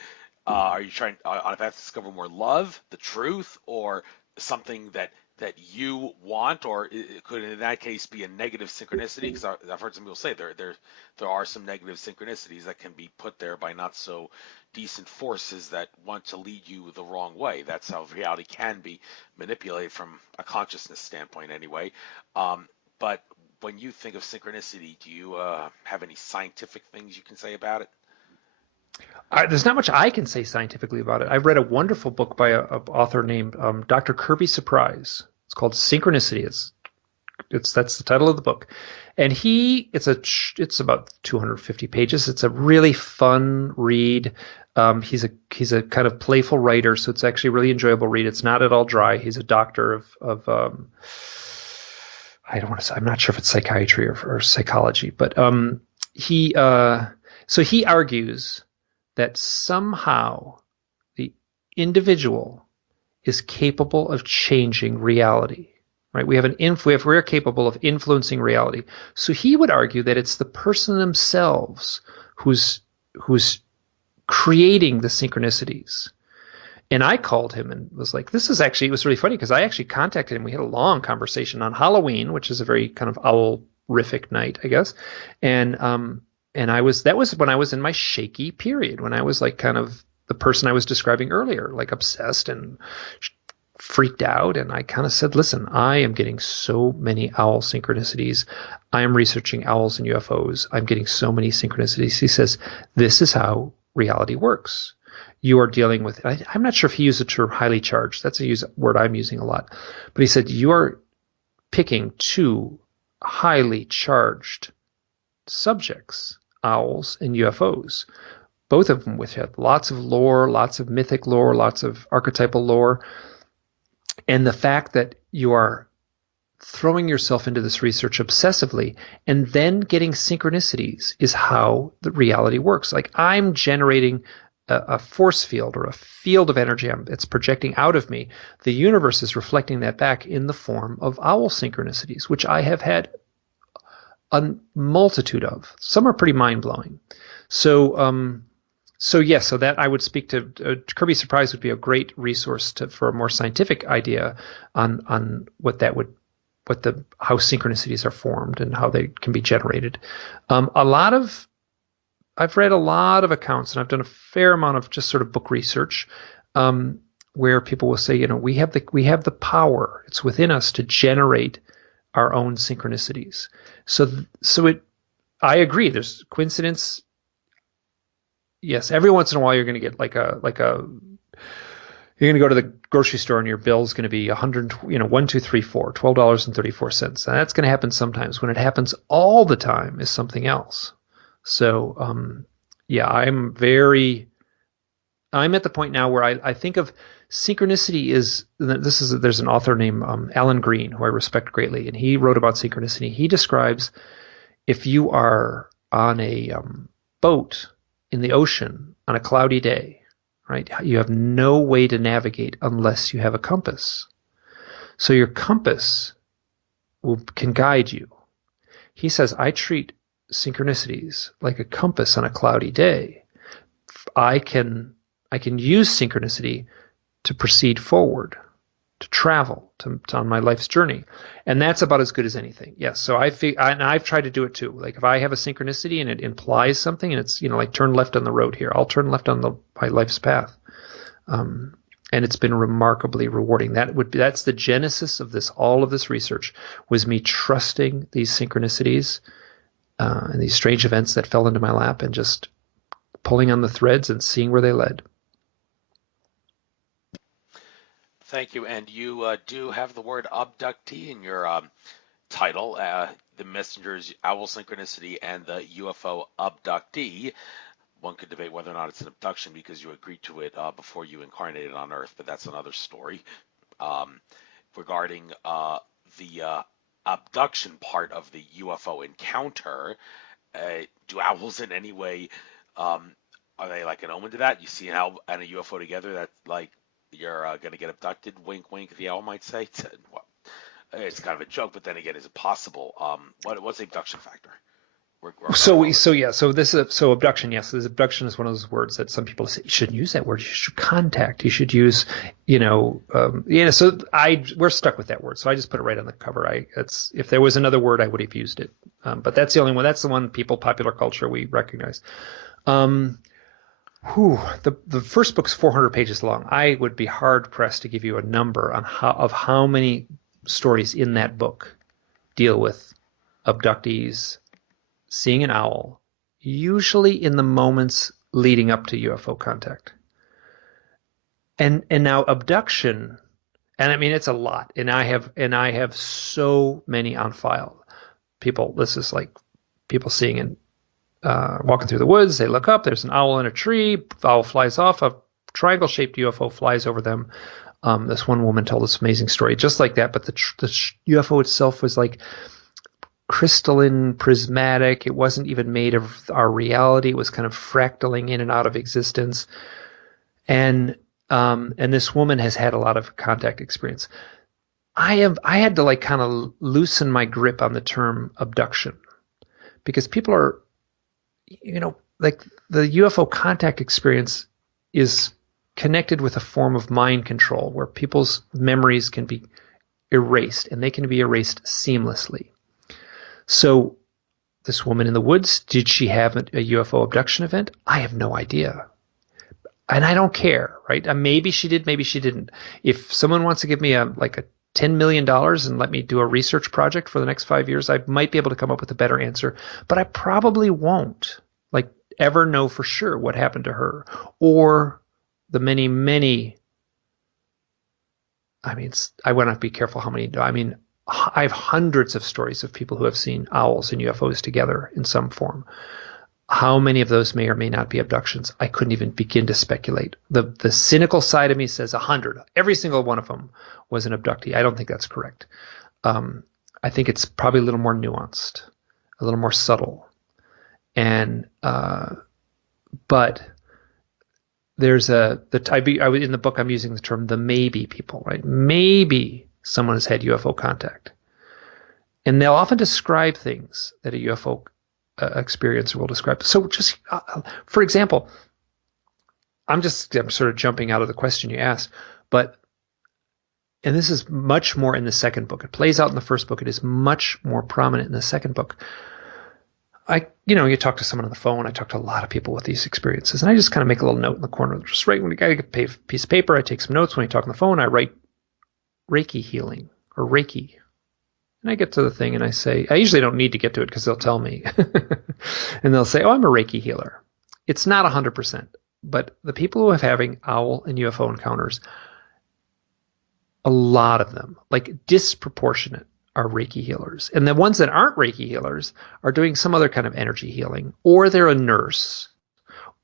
are you trying on a path to discover more love, the truth, or something that you want? Or it could, in that case, be a negative synchronicity? Because I've heard some people say there are some negative synchronicities that can be put there by not so decent forces that want to lead you the wrong way. That's how reality can be manipulated from a consciousness standpoint, anyway. But when you think of synchronicity, do you have any scientific things you can say about it? There's not much I can say scientifically about it. I've read a wonderful book by an author named Dr. Kirby Surprise. It's called Synchronicity. That's the title of the book, and it's about 250 pages. It's a really fun read. He's a kind of playful writer, so it's actually a really enjoyable read. It's not at all dry. He's a doctor of I don't want to say, I'm not sure if it's psychiatry or psychology, but he argues that somehow the individual is capable of changing reality, right? We're capable of influencing reality. So he would argue that it's the person themselves who's creating the synchronicities. And I called him and was like, it was really funny, because I actually contacted him. We had a long conversation on Halloween, which is a very kind of owl-rific night, I guess. And that was when I was in my shaky period, when I was like kind of the person I was describing earlier, like obsessed and freaked out. And I kind of said, listen, I am getting so many owl synchronicities. I am researching owls and UFOs. I'm getting so many synchronicities. He says, this is how reality works. You are dealing with, I'm not sure if he used the term highly charged. That's a word I'm using a lot. But he said, you are picking two highly charged subjects, owls and UFOs. both of them, which have lots of lore, lots of mythic lore, lots of archetypal lore. And the fact that you are throwing yourself into this research obsessively and then getting synchronicities is how the reality works. Like I'm generating a force field or a field of energy. It's projecting out of me. The universe is reflecting that back in the form of owl synchronicities, which I have had a multitude of. Some are pretty mind-blowing. So yes, so that I would speak to Kirby Surprise would be a great resource for a more scientific idea on how synchronicities are formed and how they can be generated. I've read a lot of accounts, and I've done a fair amount of just sort of book research, where people will say, we have the power. It's within us to generate our own synchronicities. I agree. There's coincidence. Yes, every once in a while you're going to get you're going to go to the grocery store and your bill's going to be $12.34, and that's going to happen sometimes. When it happens all the time is something else. So, I'm at the point now where I think of synchronicity there's an author named Alan Green, who I respect greatly, and he wrote about synchronicity. He describes if you are on a boat in the ocean on a cloudy day, right? You have no way to navigate unless you have a compass. So your compass can guide you. He says, I treat synchronicities like a compass on a cloudy day. I can use synchronicity to proceed forward, to travel, on my life's journey, and that's about as good as anything. Yes, so I've tried to do it too. Like if I have a synchronicity and it implies something, and it's like turn left on the road here, I'll turn left on my life's path, and it's been remarkably rewarding. That's the genesis of all of this research, was me trusting these synchronicities and these strange events that fell into my lap, and just pulling on the threads and seeing where they led. Thank you. And you do have the word abductee in your title, the messenger's owl synchronicity and the UFO abductee. One could debate whether or not it's an abduction because you agreed to it before you incarnated on Earth, but that's another story. Regarding the abduction part of the UFO encounter, do owls in any way, are they like an omen to that? You see an owl and a UFO together, that's like you're going to get abducted, wink, wink, the owl might say. It's kind of a joke, but then again, is it possible? What's the abduction factor? Abduction, yes. Abduction is one of those words that some people say you shouldn't use that word. You should contact. You should use, So we're stuck with that word. So I just put it right on the cover. If there was another word, I would have used it. But that's the only one. That's the one popular culture we recognize. The first book's 400 pages long. I would be hard pressed to give you a number on how many stories in that book deal with abductees seeing an owl, usually in the moments leading up to UFO contact. And now abduction, and I mean it's a lot, and I have so many on file. This is like people seeing and walking through the woods, they look up, there's an owl in a tree, the owl flies off, a triangle-shaped UFO flies over them. This one woman told this amazing story just like that, but the UFO itself was like crystalline, prismatic. It wasn't even made of our reality. It was kind of fractaling in and out of existence. And this woman has had a lot of contact experience. I had to kind of loosen my grip on the term abduction, because people are, like the UFO contact experience is connected with a form of mind control where people's memories can be erased, and they can be erased seamlessly. So this woman in the woods, did she have a UFO abduction event? I have no idea. And I don't care, right? Maybe she did, maybe she didn't. If someone wants to give me a $10 million and let me do a research project for the next 5 years, I might be able to come up with a better answer, but I probably won't ever know for sure what happened to her, or the many, many, I want to be careful how many, I have hundreds of stories of people who have seen owls and UFOs together in some form. How many of those may or may not be abductions? I couldn't even begin to speculate. The cynical side of me says 100. Every single one of them was an abductee. I don't think that's correct. I think it's probably a little more nuanced, a little more subtle, and but there's in the book I'm using the term the maybe people, right? Maybe someone has had UFO contact, and they'll often describe things that a UFO experiencer will describe. So just for example, I'm sort of jumping out of the question you asked, but and this is much more in the second book. It plays out in the first book. It is much more prominent in the second book. You talk to someone on the phone. I talk to a lot of people with these experiences, and I just kind of make a little note in the corner. Just right when you got a piece of paper, I take some notes. When I talk on the phone, I write Reiki healing or Reiki. And I get to the thing and I say, I usually don't need to get to it because they'll tell me. And they'll say, oh, I'm a Reiki healer. It's not 100%, but the people who are having owl and UFO encounters, a lot of them, like disproportionate, are Reiki healers. And the ones that aren't Reiki healers are doing some other kind of energy healing, or they're a nurse,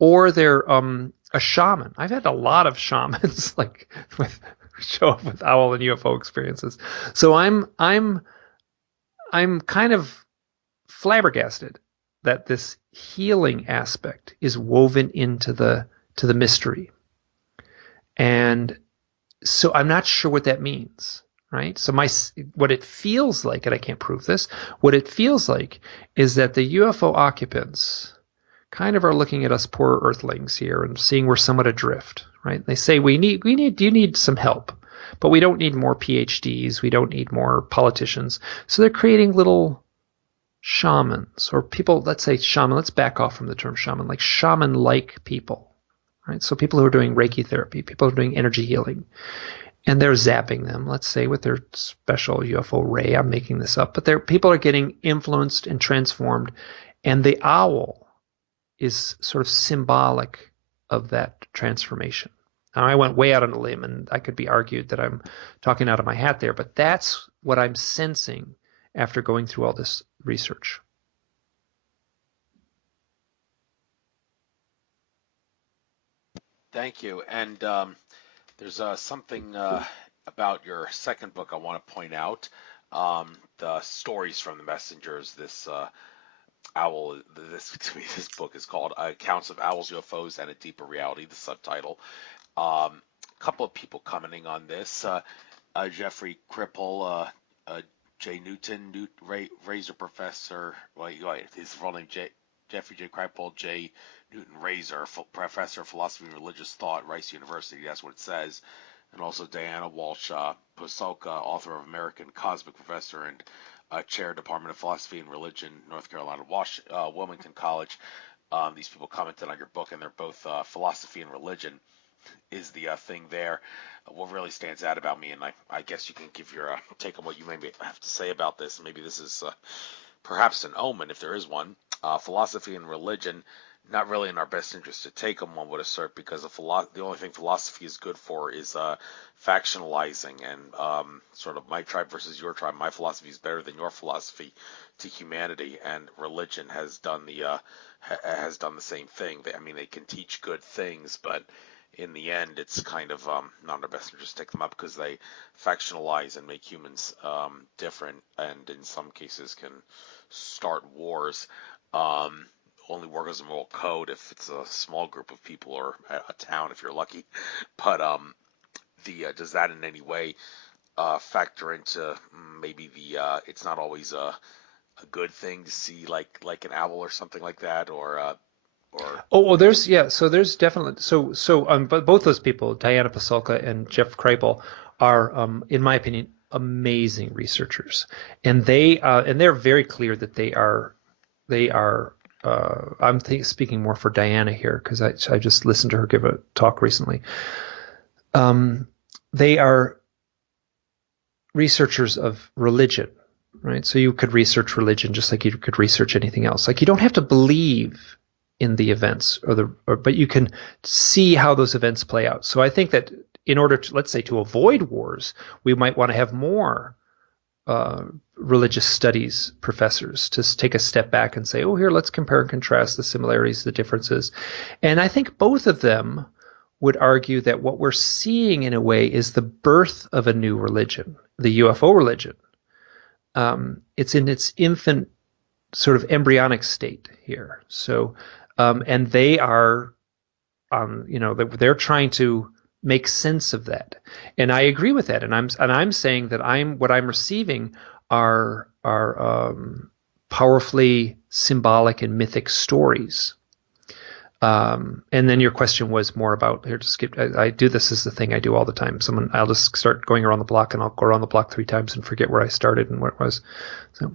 or they're a shaman. I've had a lot of shamans like show up with owl and UFO experiences. So I'm kind of flabbergasted that this healing aspect is woven into the mystery. And so I'm not sure what that means, right? So what it feels like, and I can't prove this, what it feels like is that the UFO occupants kind of are looking at us poor earthlings here and seeing we're somewhat adrift, right? They say you need some help, but we don't need more PhDs, we don't need more politicians. So they're creating little shamans or people, let's say shaman, let's back off from the term shaman, like shaman-like people. Right? So people who are doing Reiki therapy, people who are doing energy healing, and they're zapping them, let's say, with their special UFO ray. I'm making this up, but people are getting influenced and transformed, and the owl is sort of symbolic of that transformation. Now, I went way out on a limb, and I could be argued that I'm talking out of my hat there, but that's what I'm sensing after going through all this research. Thank you. And there's something about your second book I want to point out. The stories from the messengers. This this book is called "Accounts of Owls, UFOs, and a Deeper Reality." The subtitle. A couple of people commenting on this. Jeffrey Cripple, J. Newton, Razor Professor. His full name Jeffrey J. Kripal, J. Newton Razor, Professor of Philosophy and Religious Thought, Rice University, that's what it says. And also Diana Walsh Posoka, author of American Cosmic Professor and Chair, Department of Philosophy and Religion, North Carolina, Wilmington College. These people commented on your book, and they're both philosophy and religion is the thing there. What really stands out about me, and I guess you can give your take on what you maybe have to say about this. Maybe this is perhaps an omen, if there is one. Philosophy and religion, not really in our best interest to take them, one would assert, because the only thing philosophy is good for is factionalizing and sort of my tribe versus your tribe. My philosophy is better than your philosophy to humanity, and religion has done the same thing. They can teach good things, but in the end, it's kind of not in our best interest to take them up because they factionalize and make humans different, and in some cases can start wars. Only work as a moral code if it's a small group of people or a town if you're lucky. But does that in any way factor into maybe it's not always a good thing to see like an owl or something like that, or there's definitely but both those people, Diana Pasulka and Jeff Kripal, are in my opinion amazing researchers, and they're very clear that they are I'm speaking more for Diana here because I just listened to her give a talk recently. They are researchers of religion, right? So you could research religion just like you could research anything else. Like you don't have to believe in the events but you can see how those events play out. So I think that in order to, let's say, to avoid wars, we might want to have more religious studies professors to take a step back and say, oh, here, let's compare and contrast the similarities, the differences. And I think both of them would argue that what we're seeing in a way is the birth of a new religion, the UFO religion. It's in its infant sort of embryonic state here. So, and they are, they're trying to make sense of that. And I agree with that. And I'm saying that what I'm receiving are powerfully symbolic and mythic stories. And then your question was more about here. I do this as the thing I do all the time. I'll just start going around the block, and I'll go around the block 3 times and forget where I started and what it was. So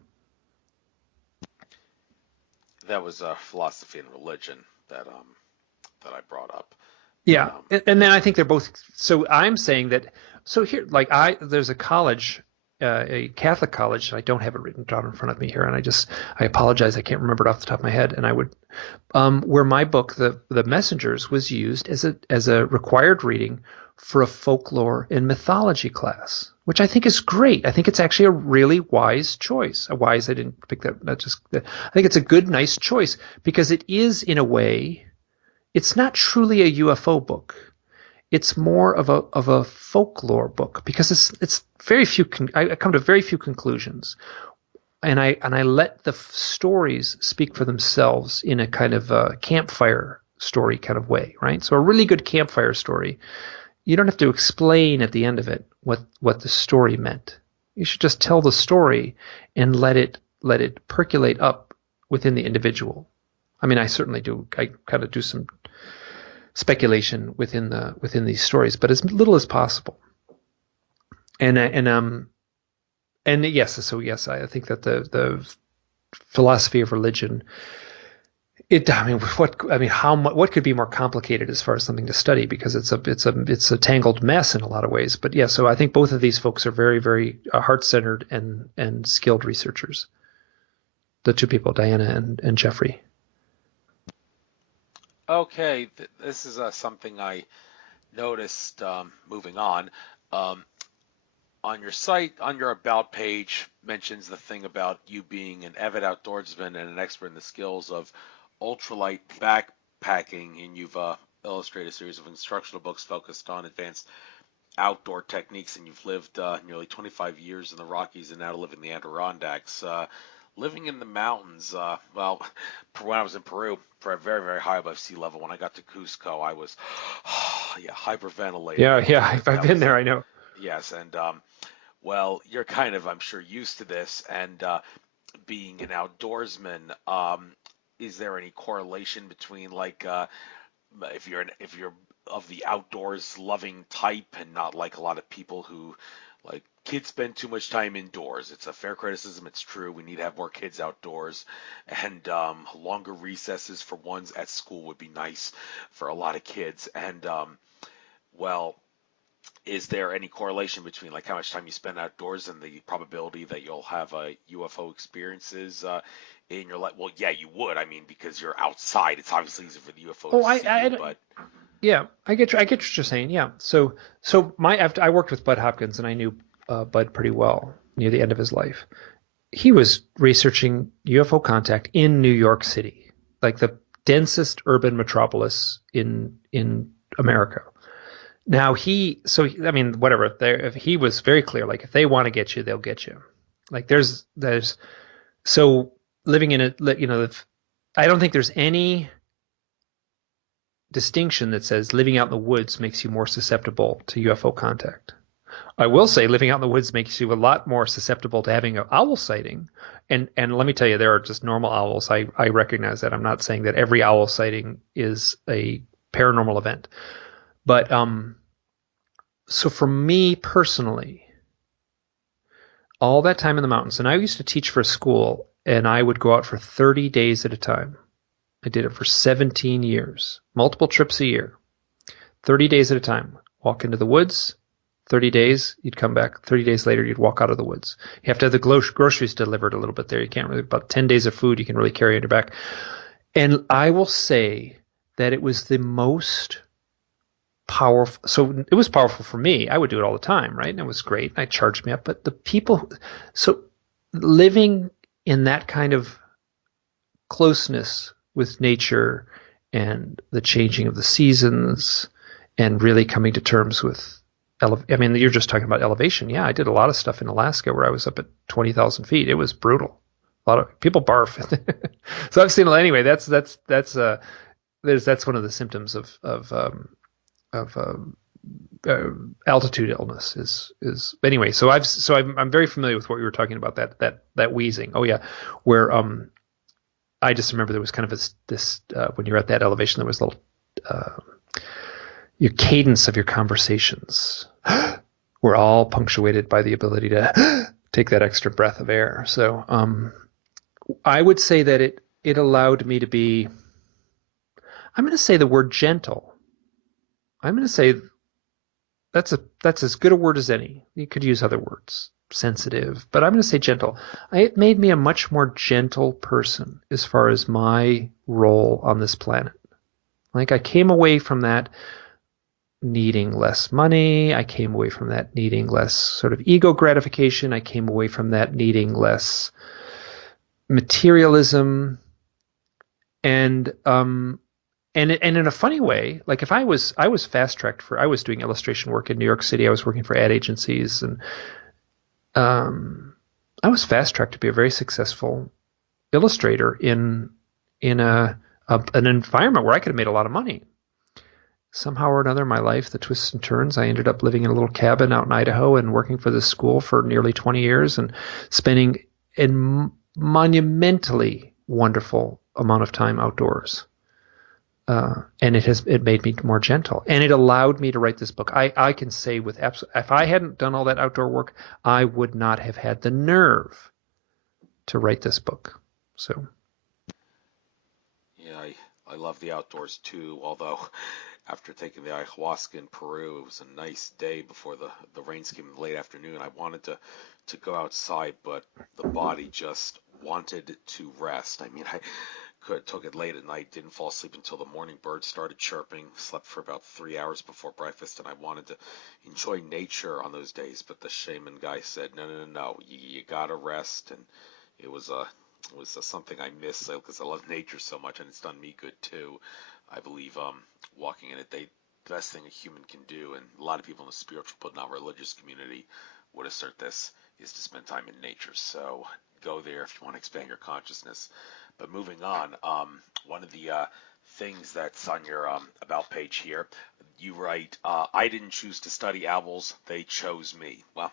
that was philosophy and religion that I brought up. Yeah, and then I think they're both. So I'm saying that. So here, there's a college, a Catholic college. I don't have it written down in front of me here, and I apologize. I can't remember it off the top of my head. And I would, where my book, the Messengers, was used as a required reading for a folklore and mythology class, which I think is great. I think it's actually a really wise choice. I didn't pick that. I think it's a good, nice choice because it is in a way. It's not truly a UFO book. It's more of a folklore book because it's very few. I come to very few conclusions, and I let the stories speak for themselves in a kind of a campfire story kind of way, right? So a really good campfire story, you don't have to explain at the end of it what the story meant. You should just tell the story and let it percolate up within the individual. I mean, I certainly do. I kind of do some speculation within these stories, but as little as possible. And yes, so yes, I think that the philosophy of religion. What could be more complicated as far as something to study because it's a tangled mess in a lot of ways. But yeah, so I think both of these folks are very, very heart-centered and skilled researchers. The two people, Diana and Jeffrey. Okay, this is something I noticed moving on. On your site, on your About page, mentions the thing about you being an avid outdoorsman and an expert in the skills of ultralight backpacking, and you've illustrated a series of instructional books focused on advanced outdoor techniques, and you've lived nearly 25 years in the Rockies and now live in the Adirondacks. Living in the mountains, when I was in Peru, for very, very high above sea level, when I got to Cusco, I was, hyperventilating. Yeah, I've been there, I know. Yes, and you're kind of, I'm sure, used to this, and being an outdoorsman, is there any correlation between if you're of the outdoors loving type and not like a lot of people who kids spend too much time indoors? It's a fair criticism. It's true. We need to have more kids outdoors, and longer recesses for ones at school would be nice for a lot of kids. And is there any correlation between how much time you spend outdoors and the probability that you'll have UFO experiences in your life? Well, yeah, you would. I mean, because you're outside, it's obviously easier for the UFO to see you, but. Yeah, I get what you're saying. Yeah, so I worked with Bud Hopkins, and I knew Bud pretty well near the end of his life. He was researching UFO contact in New York City, like the densest urban metropolis in America. Now whatever. He was very clear. If they want to get you, they'll get you. So living in I don't think there's any distinction that says living out in the woods makes you more susceptible to UFO contact. I will say living out in the woods makes you a lot more susceptible to having an owl sighting. And let me tell you, there are just normal owls. I recognize that. I'm not saying that every owl sighting is a paranormal event. But so for me personally, all that time in the mountains, and I used to teach for a school, and I would go out for 30 days at a time. I did it for 17 years, multiple trips a year, 30 days at a time. Walk into the woods, 30 days, you'd come back. 30 days later, you'd walk out of the woods. You have to have the groceries delivered a little bit there. You can't really, about 10 days of food you can really carry on your back. And I will say that it was the most powerful. So it was powerful for me. I would do it all the time, right? And it was great. And I charged me up. But the people, so living in that kind of closeness with nature and the changing of the seasons and really coming to terms with I mean, you're just talking about elevation. Yeah, I did a lot of stuff in Alaska where I was up at 20,000 feet. It was brutal. A lot of people barf. So I've seen anyway. That's one of the symptoms of altitude illness is anyway. I'm very familiar with what you were talking about, that wheezing. Oh yeah, where I just remember there was kind of this when you're at that elevation, there was a little your cadence of your conversations were all punctuated by the ability to take that extra breath of air. So I would say that it allowed me to be, I'm going to say the word gentle. I'm going to say that's as good a word as any. You could use other words, sensitive, but I'm going to say gentle. It made me a much more gentle person as far as my role on this planet. Like I came away from that needing less money. I came away from that needing less sort of ego gratification. I came away from that needing less materialism. And in a funny way, like if I was fast tracked I was doing illustration work in New York City. I was working for ad agencies, and I was fast tracked to be a very successful illustrator in an environment where I could have made a lot of money. Somehow or another, my life, the twists and turns, I ended up living in a little cabin out in Idaho and working for this school for nearly 20 years and spending a monumentally wonderful amount of time outdoors. And it made me more gentle, and it allowed me to write this book. I can say with if I hadn't done all that outdoor work, I would not have had the nerve to write this book. So Yeah, I love the outdoors too, although after taking the ayahuasca in Peru, it was a nice day before the rains came in the late afternoon. I wanted to go outside, but the body just wanted to rest. I mean, I took it late at night, didn't fall asleep until the morning birds started chirping, slept for about 3 hours before breakfast, and I wanted to enjoy nature on those days. But the shaman guy said, no, you gotta rest. And it was something I miss because I love nature so much, and it's done me good too. I believe walking in it, the best thing a human can do, and a lot of people in the spiritual but not religious community would assert this, is to spend time in nature. So go there if you want to expand your consciousness. But moving on, one of the things that's on your about page here, you write, I didn't choose to study owls, they chose me. Well,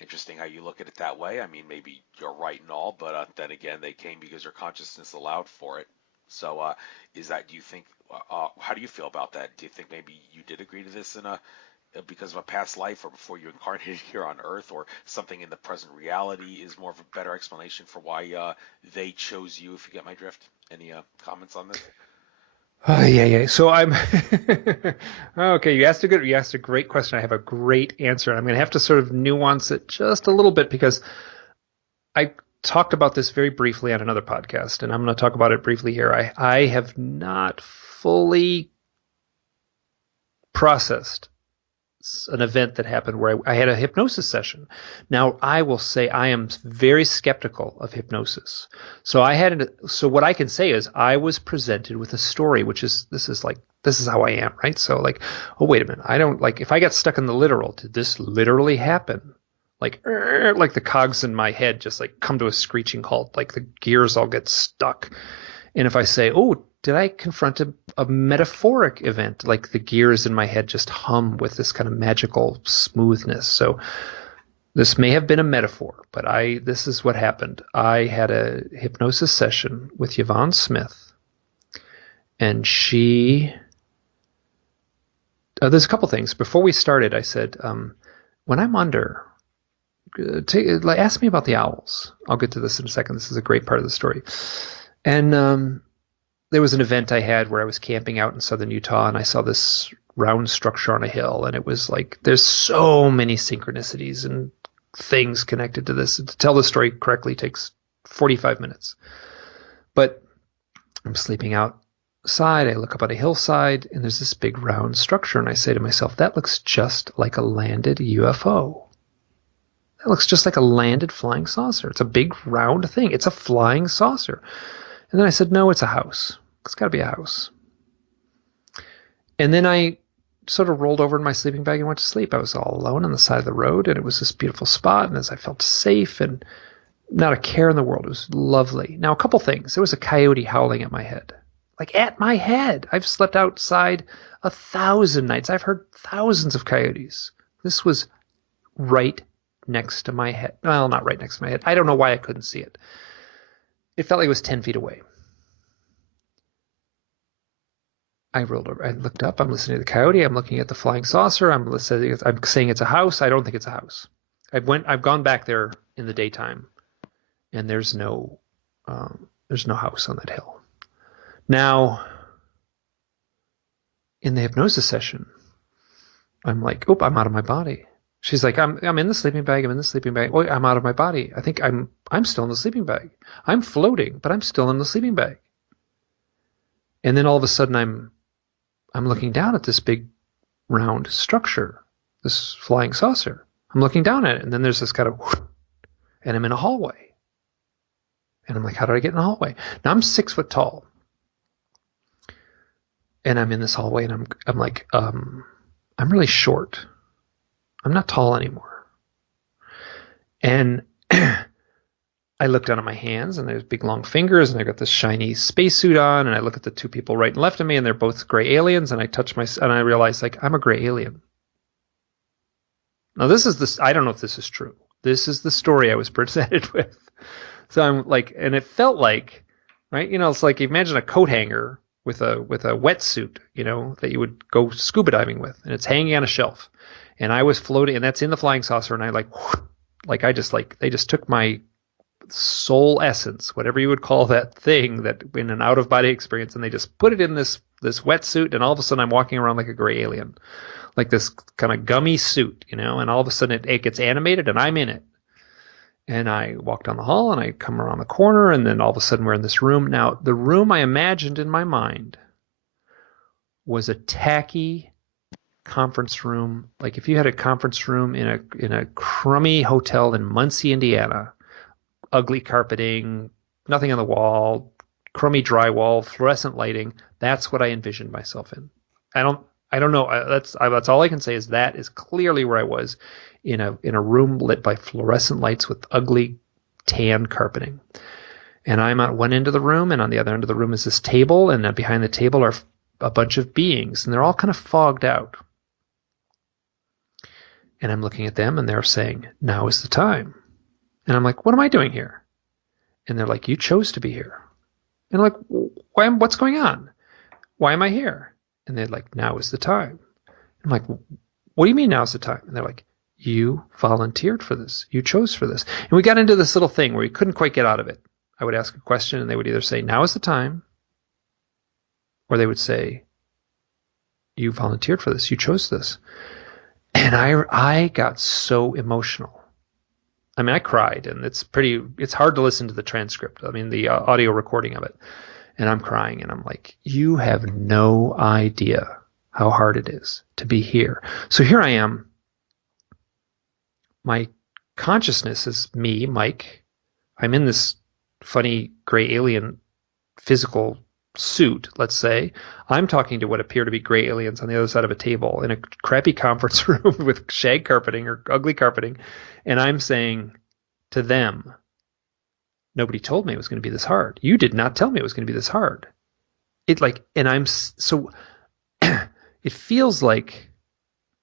interesting how you look at it that way. I mean, maybe you're right and all, but then again, they came because your consciousness allowed for it. So do you think, how do you feel about that? Do you think maybe you did agree to this because of a past life or before you incarnated here on Earth, or something in the present reality is more of a better explanation for why they chose you, if you get my drift? Any comments on this? oh, yeah. So I'm okay. You asked a great question. I have a great answer. I'm going to have to sort of nuance it just a little bit because I talked about this very briefly on another podcast, and I'm going to talk about it briefly here. I have not fully processed an event that happened where I had a hypnosis session. Now, I will say I am very skeptical of hypnosis. So what I can say is I was presented with a story, this is how I am, right? So like, oh, wait a minute. I don't like, if I got stuck in the literal, did this literally happen? Like the cogs in my head just like come to a screeching halt, like the gears all get stuck. And if I say, oh, did I confront a metaphoric event? Like the gears in my head just hum with this kind of magical smoothness. So this may have been a metaphor, but this is what happened. I had a hypnosis session with Yvonne Smith, and there's a couple things. Before we started, I said, when I'm under, ask me about the owls. I'll get to this in a second. This is a great part of the story. And there was an event I had where I was camping out in southern Utah, and I saw this round structure on a hill, and it was like there's so many synchronicities and things connected to this. To tell the story correctly takes 45 minutes. But I'm sleeping out side, I look up on a hillside, and there's this big round structure, and I say to myself, that looks just like a landed UFO. That looks just like a landed flying saucer. It's a big round thing. It's a flying saucer. And then I said, no, it's a house. It's got to be a house. And then I sort of rolled over in my sleeping bag and went to sleep. I was all alone on the side of the road, and it was this beautiful spot, and as I felt safe and not a care in the world. It was lovely. Now, a couple things. There was a coyote howling at my head. Like at my head. I've slept outside 1,000 nights. I've heard thousands of coyotes. This was right next to my head. Well, not right next to my head. I don't know why I couldn't see it. It felt like it was 10 feet away. I rolled over. I looked up. I'm listening to the coyote. I'm looking at the flying saucer. I'm saying it's a house. I don't think it's a house. I've gone back there in the daytime, and there's no house on that hill. Now, in the hypnosis session, I'm like, oh, I'm out of my body. She's like, I'm in the sleeping bag. I'm in the sleeping bag. Oh, I'm out of my body. I think I'm still in the sleeping bag. I'm floating, but I'm still in the sleeping bag. And then all of a sudden, I'm looking down at this big round structure, this flying saucer. I'm looking down at it, and then there's this kind of, and I'm in a hallway. And I'm like, how did I get in the hallway? Now I'm 6 foot tall. And I'm in this hallway, and I'm like, I'm really short. I'm not tall anymore. And I look down at my hands, and there's big long fingers, and I got this shiny spacesuit on, and I look at the two people right and left of me, and they're both gray aliens, and I realize, like, I'm a gray alien. Now I don't know if this is true. This is the story I was presented with. So I'm like, and it felt like, right? It's like, imagine a coat hanger with a wetsuit, that you would go scuba diving with, and it's hanging on a shelf. And I was floating, and that's in the flying saucer, and I they just took my soul essence, whatever you would call that thing, that in an out of body experience, and they just put it in this wetsuit, and all of a sudden I'm walking around like a gray alien, like this kind of gummy suit, and all of a sudden it gets animated, and I'm in it. And I walk down the hall, and I come around the corner, and then all of a sudden we're in this room. Now, the room I imagined in my mind was a tacky conference room, like if you had a conference room in a crummy hotel in Muncie, Indiana, ugly carpeting, nothing on the wall, crummy drywall, fluorescent lighting. That's what I envisioned myself in. I don't know. That's all I can say is that is clearly where I was, in a room lit by fluorescent lights with ugly tan carpeting. And I'm at one end of the room, and on the other end of the room is this table, and behind the table are a bunch of beings, and they're all kind of fogged out. And I'm looking at them, and they're saying, now is the time. And I'm like, what am I doing here? And they're like, you chose to be here. And I'm like, what's going on? Why am I here? And they're like, now is the time. I'm like, what do you mean now's the time? And they're like, you volunteered for this. You chose for this. And we got into this little thing where we couldn't quite get out of it. I would ask a question, and they would either say, now is the time, or they would say, you volunteered for this. You chose this. And I got so emotional. I mean, I cried, and it's hard to listen to the transcript. I mean, the audio recording of it. And I'm crying, and I'm like, you have no idea how hard it is to be here. So here I am. My consciousness is me, Mike. I'm in this funny gray alien physical suit, let's say. I'm talking to what appear to be gray aliens on the other side of a table in a crappy conference room with shag carpeting or ugly carpeting. And I'm saying to them, nobody told me it was going to be this hard. You did not tell me it was going to be this hard. It feels like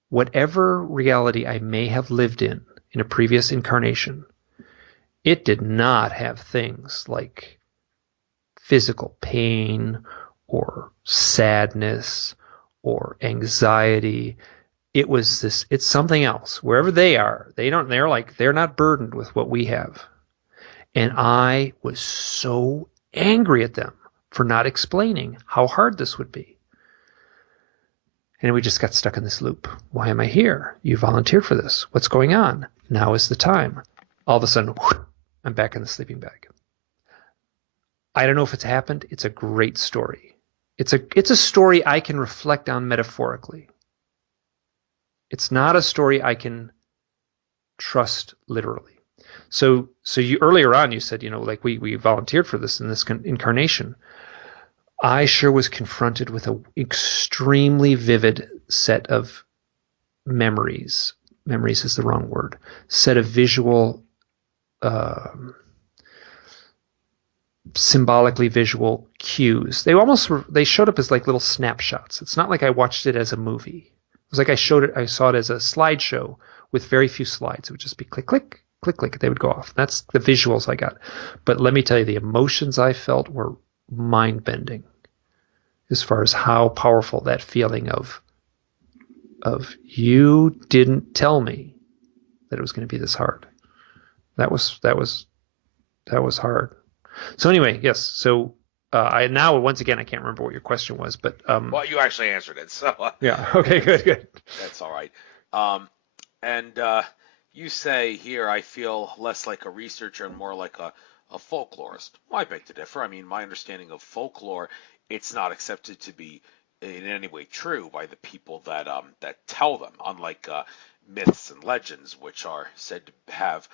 whatever reality I may have lived in a previous incarnation, it did not have things like physical pain or sadness or anxiety. It's something else. Wherever they are, they're not burdened with what we have. And I was so angry at them for not explaining how hard this would be. And we just got stuck in this loop. Why am I here? You volunteered for this. What's going on? Now is the time. All of a sudden, I'm back in the sleeping bag. I don't know if it's happened. It's a great story. It's a story I can reflect on metaphorically. It's not a story I can trust literally. So you earlier on you said, like we volunteered for this in this incarnation. I sure was confronted with an extremely vivid set of memories. Memories is the wrong word. Set of visual, symbolically visual cues. They showed up as like little snapshots. It's not like I watched it as a movie. It was like I saw it as a slideshow with very few slides. It would just be click, click, click, click. They would go off. That's the visuals I got. But let me tell you, the emotions I felt were mind-bending as far as how powerful that feeling of you didn't tell me that it was going to be this hard. That was hard. So anyway, yes. So I now once again I can't remember what your question was, but well, you actually answered it, so yeah. Okay, good. That's all right. And you say here, I feel less like a researcher and more like a folklorist. Well, I beg to differ. I mean, my understanding of folklore, it's not accepted to be in any way true by the people that tell them, unlike myths and legends, which are said to have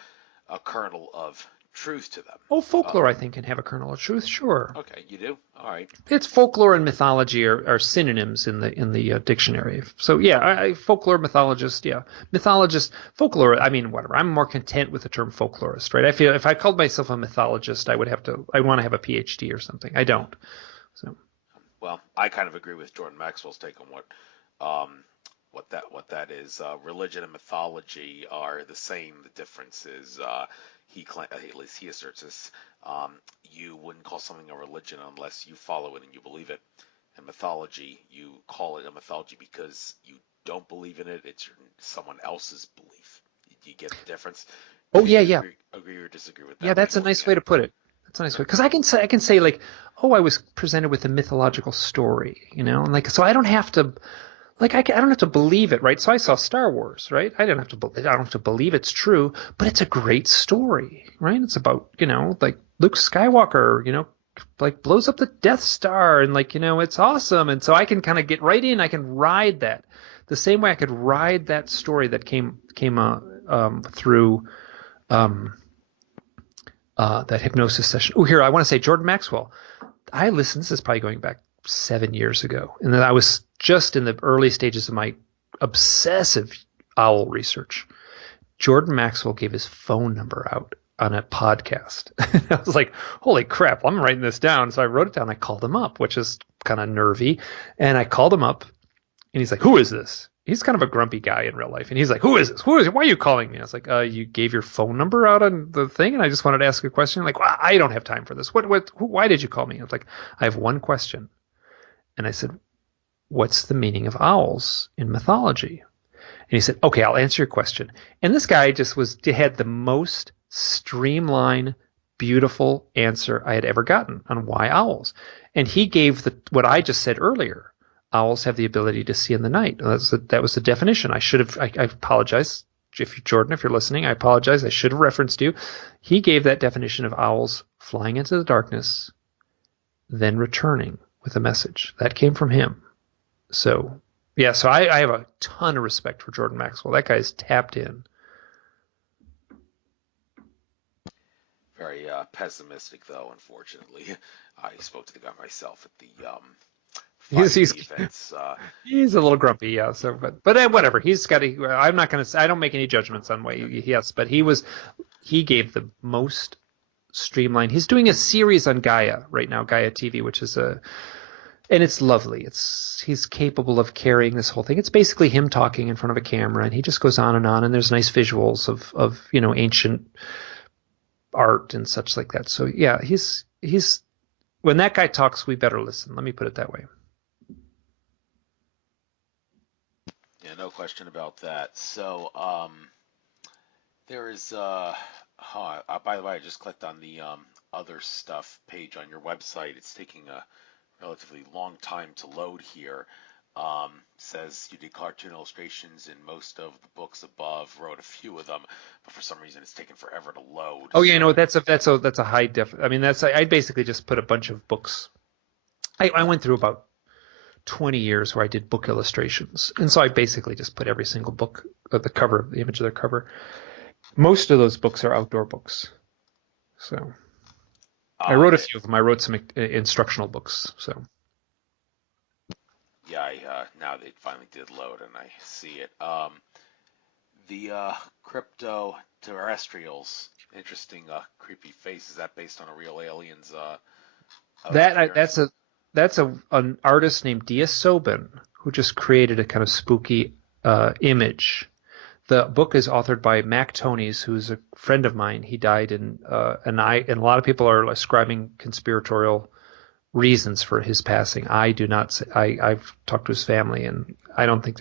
a kernel of truth to them. Oh, folklore I think can have a kernel of truth. Sure. Okay, you do? All right. It's folklore and mythology are synonyms in the dictionary. So yeah, folklore, mythologist, yeah, mythologist, folklore. I mean, whatever. I'm more content with the term folklorist, right? I feel if I called myself a mythologist, I'd want to have a PhD or something. I don't. So. Well, I kind of agree with Jordan Maxwell's take on what that is. Religion and mythology are the same. The difference is at least he asserts this. You wouldn't call something a religion unless you follow it and you believe it. And mythology, you call it a mythology because you don't believe in it. It's someone else's belief. Do you get the difference? Oh yeah. Agree or disagree with that? Yeah, that's a nice way to put it. That's a nice way, because I can say like, oh, I was presented with a mythological story, and like, so I don't have to, like, I don't have to believe it, right? So I saw Star Wars, right? I don't have to believe it's true, but it's a great story, right? It's about, like Luke Skywalker, like blows up the Death Star, and like, it's awesome, and so I can kind of get right in. I can ride that the same way I could ride that story that came through. That hypnosis session. Oh, here, I want to say Jordan Maxwell. I listened, this is probably going back 7 years ago, and then I was just in the early stages of my obsessive owl research. Jordan Maxwell gave his phone number out on a podcast. I was like, holy crap, I'm writing this down. So I wrote it down. I called him up, which is kind of nervy. And I called him up, and he's like, who is this? He's kind of a grumpy guy in real life. And he's like, who is this? Who is it? Why are you calling me? I was like, you gave your phone number out on the thing, and I just wanted to ask a question. Like, well, I don't have time for this. Why did you call me? I was like, I have one question. And I said, what's the meaning of owls in mythology? And he said, okay, I'll answer your question. And this guy just had the most streamlined, beautiful answer I had ever gotten on why owls. And he gave what I just said earlier. Owls have the ability to see in the night. That was the definition. I apologize. Jordan, if you're listening, I apologize. I should have referenced you. He gave that definition of owls flying into the darkness, then returning with a message. That came from him. So, yeah, so I have a ton of respect for Jordan Maxwell. That guy's tapped in. Very pessimistic, though, unfortunately. I spoke to the guy myself at the he's a little grumpy, yeah. So, but whatever. I'm not gonna. I don't make any judgments on what he has. But he gave the most streamlined. He's doing a series on Gaia right now, Gaia TV, which is and it's lovely. He's capable of carrying this whole thing. It's basically him talking in front of a camera, and he just goes on, and there's nice visuals of ancient art and such like that. So yeah, he's when that guy talks, we better listen. Let me put it that way. Yeah, no question about that. So, there is, by the way, I just clicked on the other stuff page on your website. It's taking a relatively long time to load here. Says you did cartoon illustrations in most of the books above, wrote a few of them, but for some reason it's taken forever to load. Oh, yeah, no, that's a high def. I mean, I basically just put a bunch of books. I went through about 20 years where I did book illustrations. And so I basically just put every single book at the cover, the image of their cover. Most of those books are outdoor books. So I wrote a few of them. I wrote some instructional books. So yeah, now they finally did load and I see it. The crypto terrestrials, interesting, creepy face. Is that based on a real alien's appearance? that's an artist named Dia Sobin who just created a kind of spooky image. The book is authored by Mac Tonys, who's a friend of mine. He died and a lot of people are ascribing conspiratorial reasons for his passing. I do not say, I've talked to his family and I don't think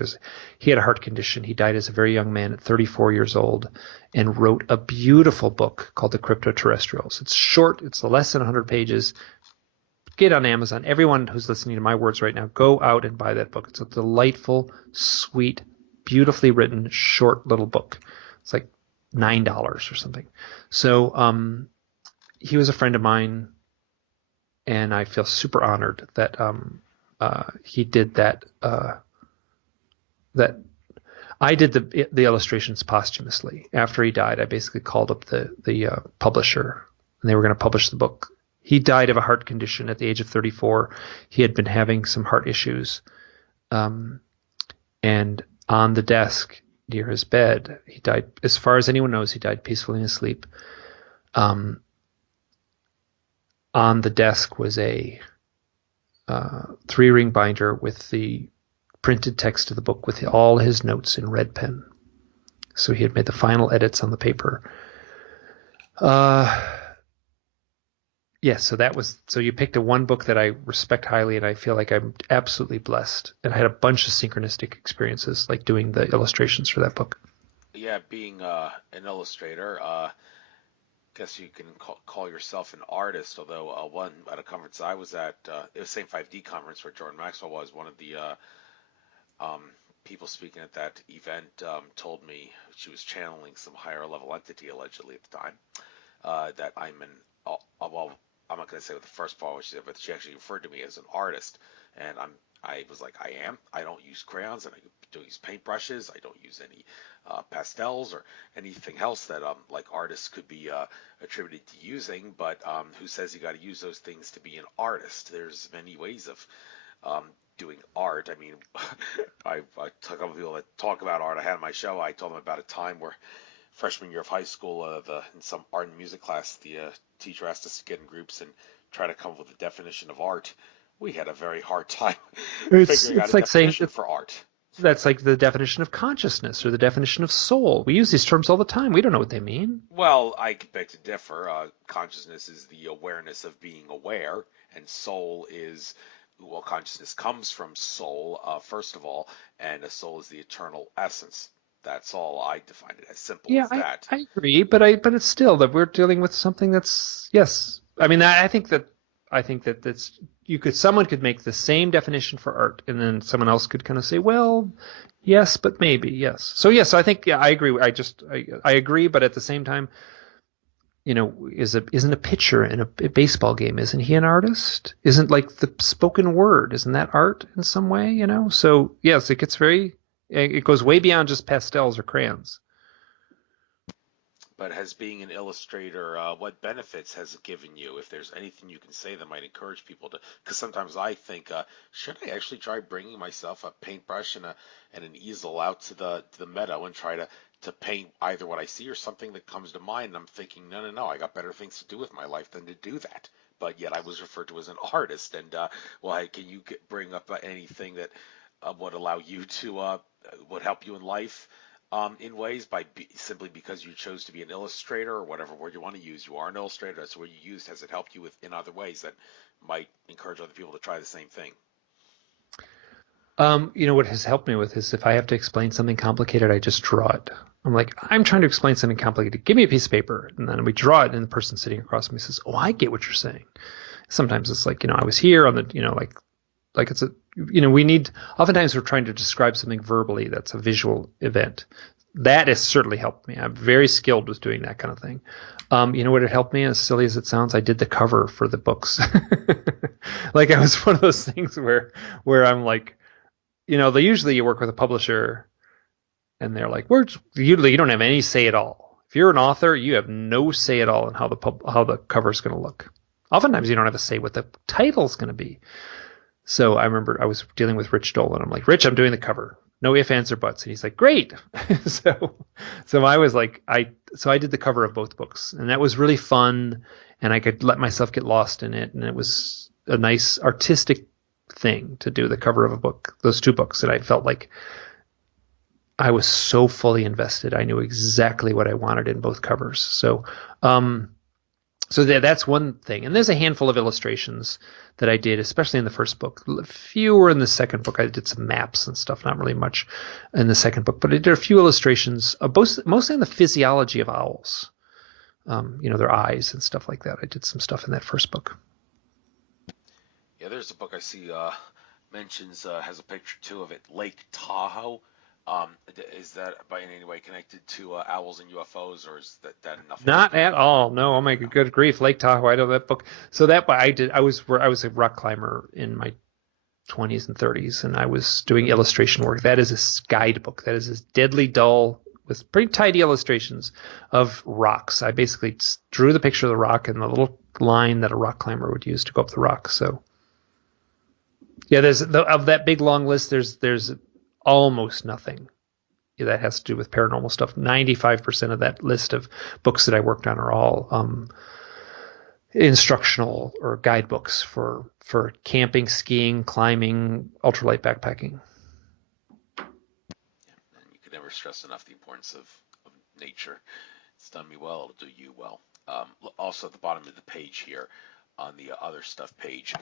he had a heart condition. He died as a very young man at 34 years old and wrote a beautiful book called The Cryptoterrestrials. It's short. It's less than 100 pages. Get on Amazon. Everyone who's listening to my words right now, go out and buy that book. It's a delightful, sweet, beautifully written, short little book. It's like $9 or something. So he was a friend of mine, and I feel super honored that he did that. That I did the illustrations posthumously. After he died, I basically called up the publisher, and they were going to publish the book. He died of a heart condition at the age of 34. He had been having some heart issues, and on the desk near his bed, he died. As far as anyone knows, he died peacefully in his sleep. On the desk was a 3-ring binder with the printed text of the book with all his notes in red pen. So he had made the final edits on the paper. Yes, so you picked one book that I respect highly, and I feel like I'm absolutely blessed. And I had a bunch of synchronistic experiences, like doing the illustrations for that book. Yeah, being an illustrator, guess you can call yourself an artist. Although one at a conference I was at, it was the same 5D conference where Jordan Maxwell was one of the people speaking at that event. Told me she was channeling some higher level entity allegedly at the time. That I'm an well, I'm not going to say what the first part was she said, but she actually referred to me as an artist, and I was like, I am. I don't use crayons, and I don't use paintbrushes. I don't use any pastels or anything else that like artists could be attributed to using. But who says you got to use those things to be an artist? There's many ways of doing art. I mean, I talk about people that talk about art. I had on my show. I told them about a time where freshman year of high school, in some art and music class, the teacher asked us to get in groups and try to come up with a definition of art. We had a very hard time figuring out a definition for art. That's like the definition of consciousness or the definition of soul. We use these terms all the time. We don't know what they mean. Well, I beg to differ. Consciousness is the awareness of being aware, and soul is, well, consciousness comes from soul, first of all, and a soul is the eternal essence. That's all. I define it as simple as that. I agree, but it's still that we're dealing with something that's, yes. I mean, I think that that's someone could make the same definition for art, and then someone else could kind of say, well, yes, but maybe, yes. So yes, I think, yeah, I agree. I agree, but at the same time, isn't a pitcher in a baseball game, isn't he an artist? Isn't like the spoken word, isn't that art in some way, So yes, it goes way beyond just pastels or crayons. But as being an illustrator, what benefits has it given you? If there's anything you can say that might encourage people to, because sometimes I think, should I actually try bringing myself a paintbrush and an easel out to the meadow and try to paint either what I see or something that comes to mind? And I'm thinking, no, I got better things to do with my life than to do that. But yet I was referred to as an artist, and can you bring up anything that would allow you to would help you in life? In ways simply because you chose to be an illustrator, or whatever word you want to use. You are an illustrator. That's the word you used. Has it helped you in other ways that might encourage other people to try the same thing? What has helped me with is if I have to explain something complicated, I just draw it. I'm like, I'm trying to explain something complicated. Give me a piece of paper. And then we draw it, and the person sitting across from me says, oh, I get what you're saying. Sometimes it's like, I was here on the, like it's oftentimes we're trying to describe something verbally that's a visual event. that has certainly helped me. I'm very skilled with doing that kind of thing. You know what it helped me, as silly as it sounds? I did the cover for the books. Like I was one of those things where I'm like, they usually you work with a publisher and they're like, usually you don't have any say at all. If you're an author, you have no say at all in how the cover is going to look. Oftentimes you don't have a say what the title's going to be. So I remember I was dealing with Rich Dolan. I'm like, Rich, I'm doing the cover. No ifs, ands, or buts. And he's like, great. So I was like, I did the cover of both books, and that was really fun, and I could let myself get lost in it, and it was a nice artistic thing to do the cover of a book, those two books, that I felt like I was so fully invested. I knew exactly what I wanted in both covers. So that's one thing. And there's a handful of illustrations that I did, especially in the first book. Fewer in the second book. I did some maps and stuff, not really much in the second book. But I did a few illustrations, mostly on the physiology of owls, their eyes and stuff like that. I did some stuff in that first book. Yeah, there's a book I see mentions, has a picture too of it, Lake Tahoe. Is that by any way connected to owls and UFOs, or is that nothing? Not at all. No. Oh my good grief, Lake Tahoe. I know that book. So that I did. I was a rock climber in my 20s and 30s, and I was doing illustration work. That is a guidebook. That is deadly dull with pretty tidy illustrations of rocks. I basically drew the picture of the rock and the little line that a rock climber would use to go up the rock. So yeah, of that big long list, there's almost nothing that has to do with paranormal stuff. 95% of that list of books that I worked on are all instructional or guidebooks for camping, skiing, climbing, ultralight backpacking. And you can never stress enough the importance of nature. It's done me well, it'll do you well. Also at the bottom of the page here, on the other stuff page,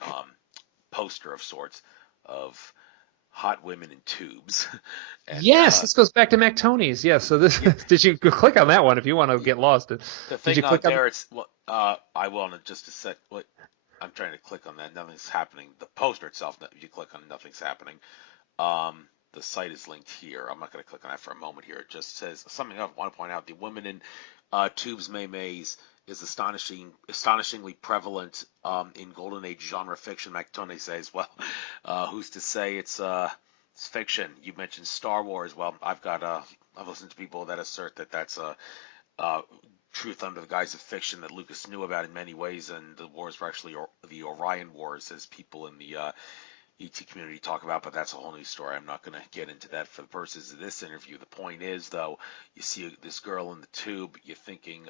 poster of sorts of hot women in tubes. And, yes, this goes back to MacTony's. Yes, so this did you click on that one if you want to get lost? The thing on there, it's I will in just a sec. I'm trying to click on that. Nothing's happening. The poster itself, if you click on, nothing's happening. The site is linked here. I'm not going to click on that for a moment here. It just says something I want to point out. The women in tubes, maymays, is astonishingly prevalent in golden age genre fiction. MacTony says, well, who's to say it's fiction? You mentioned Star Wars. Well, I've listened to people that assert that that's a truth under the guise of fiction that Lucas knew about in many ways, and the wars were actually the Orion Wars, as people in the ET community talk about, but that's a whole new story. I'm not going to get into that for the purposes of this interview. The point is, though, you see this girl in the tube, you're thinking,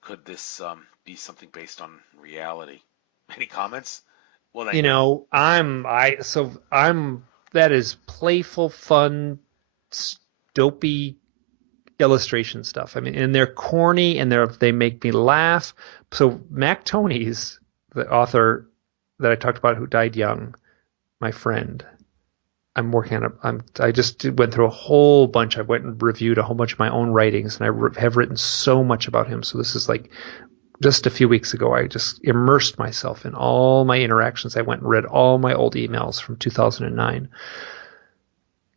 could this be something based on reality? Any comments? Well, that is playful, fun, dopey illustration stuff. I mean, and they're corny and they make me laugh. So MacTony's, the author that I talked about who died young, my friend, I'm working on I just went through a whole bunch. I went and reviewed a whole bunch of my own writings, and I have written so much about him. So this is like just a few weeks ago, I just immersed myself in all my interactions. I went and read all my old emails from 2009.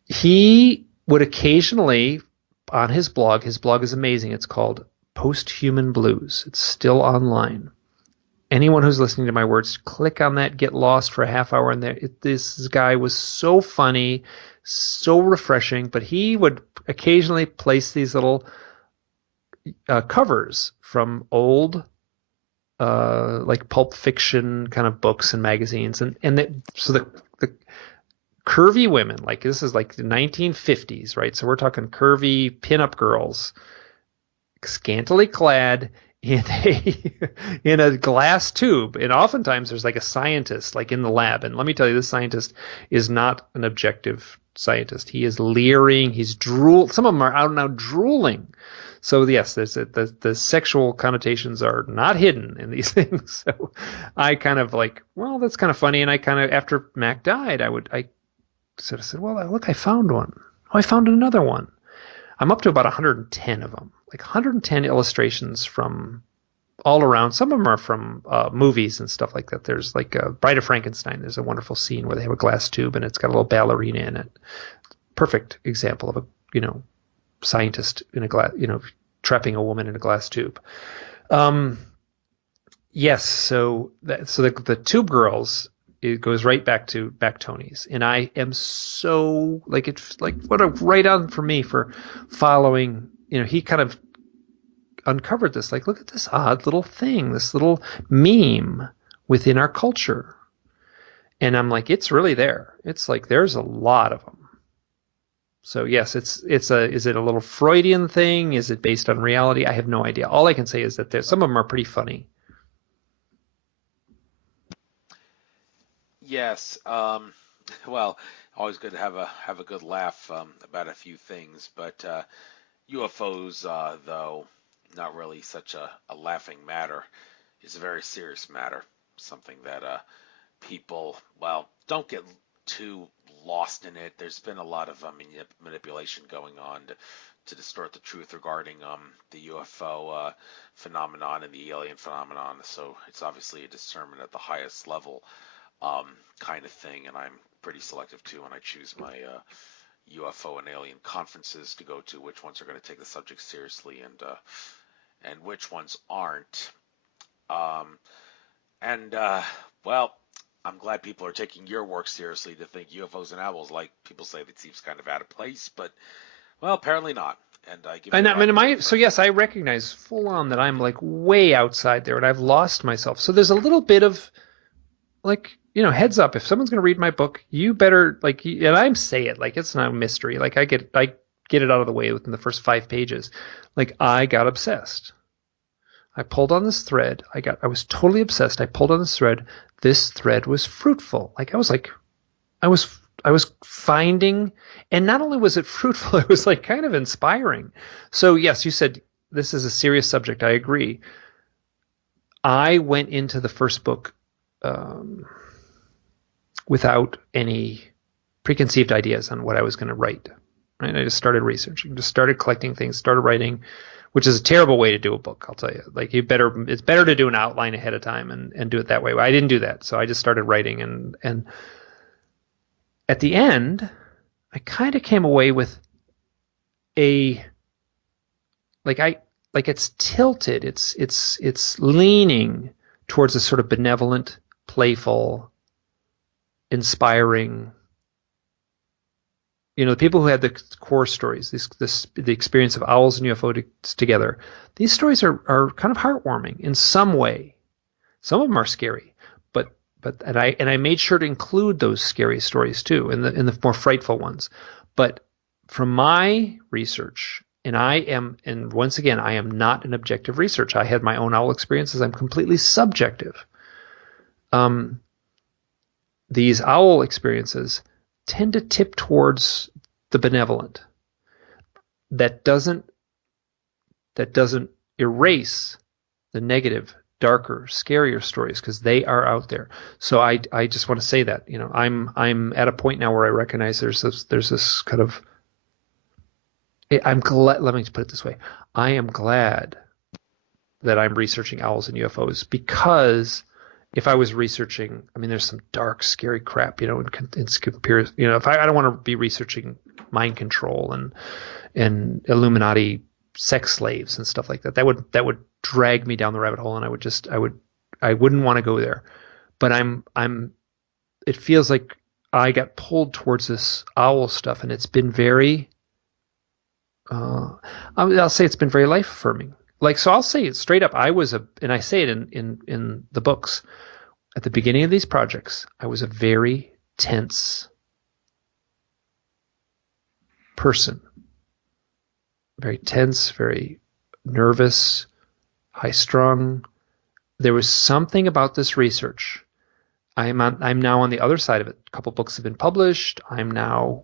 He would occasionally, on his blog is amazing. It's called Post-Human Blues. It's still online. Anyone who's listening to my words, click on that, get lost for a half hour in there. This guy was so funny, so refreshing, but he would occasionally place these little covers from old like pulp fiction kind of books and magazines. So the curvy women, like this is like the 1950s, right? So we're talking curvy pinup girls, scantily clad, in a glass tube, and oftentimes there's like a scientist like in the lab, and let me tell you, this scientist is not an objective scientist. He is leering, he's some of them are out and out drooling. So yes, the sexual connotations are not hidden in these things. So I kind of like, well, that's kind of funny, and I kind of, after Mac died, I sort of said, well, look, I found one. Oh, I found another one. I'm up to about 110 of them. Like 110 illustrations from all around. Some of them are from movies and stuff like that. There's like Bride of Frankenstein. There's a wonderful scene where they have a glass tube and it's got a little ballerina in it. Perfect example of a, scientist in a glass, trapping a woman in a glass tube. Yes, so the Tube Girls, it goes right back to Tony's, and I am so like it's like what a right on for me for following. He kind of uncovered this, like, look at this odd little thing, this little meme within our culture, and I'm like, it's really there. It's like there's a lot of them. So yes, is it a little Freudian thing? Is it based on reality? I have no idea. All I can say is that some of them are pretty funny. Yes. Well, always good to have a good laugh about a few things, but UFOs, though not really such a laughing matter, is a very serious matter. Something that people, well, don't get too lost in it. There's been a lot of manipulation going on to distort the truth regarding the UFO phenomenon and the alien phenomenon. So it's obviously a discernment at the highest level kind of thing, and I'm pretty selective too when I choose my UFO and alien conferences to go to, which ones are going to take the subject seriously and which ones aren't. Well, I'm glad people are taking your work seriously to think UFOs and owls, like people say, that seems kind of out of place, but well, apparently not. And I give you And I mean, that. yes, I recognize full on that I'm like way outside there, and I've lost myself. So there's a little bit of like, heads up, if someone's going to read my book, you better like, and I say it like it's not a mystery. Like I get it out of the way within the first 5 pages. Like I got obsessed. I pulled on this thread. I was totally obsessed. I pulled on this thread. This thread was fruitful. I was finding, and not only was it fruitful, it was like kind of inspiring. So yes, you said this is a serious subject. I agree. I went into the first book without any preconceived ideas on what I was going to write. Right? I just started researching, just started collecting things, started writing, which is a terrible way to do a book, I'll tell you. Like it's better to do an outline ahead of time and do it that way. I didn't do that, so I just started writing, and at the end, I kind of came away with it's tilted, it's leaning towards a sort of benevolent, playful, inspiring. The people who had the core stories, the experience of owls and UFOs together, these stories are kind of heartwarming in some way. Some of them are scary, but I made sure to include those scary stories too, in the more frightful ones. But from my research, and once again, I am not an objective researcher. I had my own owl experiences. I'm completely subjective. These owl experiences tend to tip towards the benevolent. That doesn't erase the negative, darker, scarier stories, because they are out there. So I just want to say that I'm at a point now where I recognize there's this kind of, I'm glad. Let me put it this way: I am glad that I'm researching owls and UFOs, because if I was researching, there's some dark, scary crap, in comparison. If I don't want to be researching mind control and Illuminati sex slaves and stuff like that. That would drag me down the rabbit hole, and I wouldn't want to go there. But it feels like I got pulled towards this owl stuff, and it's been very, I'll say it's been very life affirming. Like, so I'll say it straight up. And I say it in the books, at the beginning of these projects, I was a very tense person. Very tense, very nervous, high strung. There was something about this research. I'm now on the other side of it. A couple books have been published. I'm now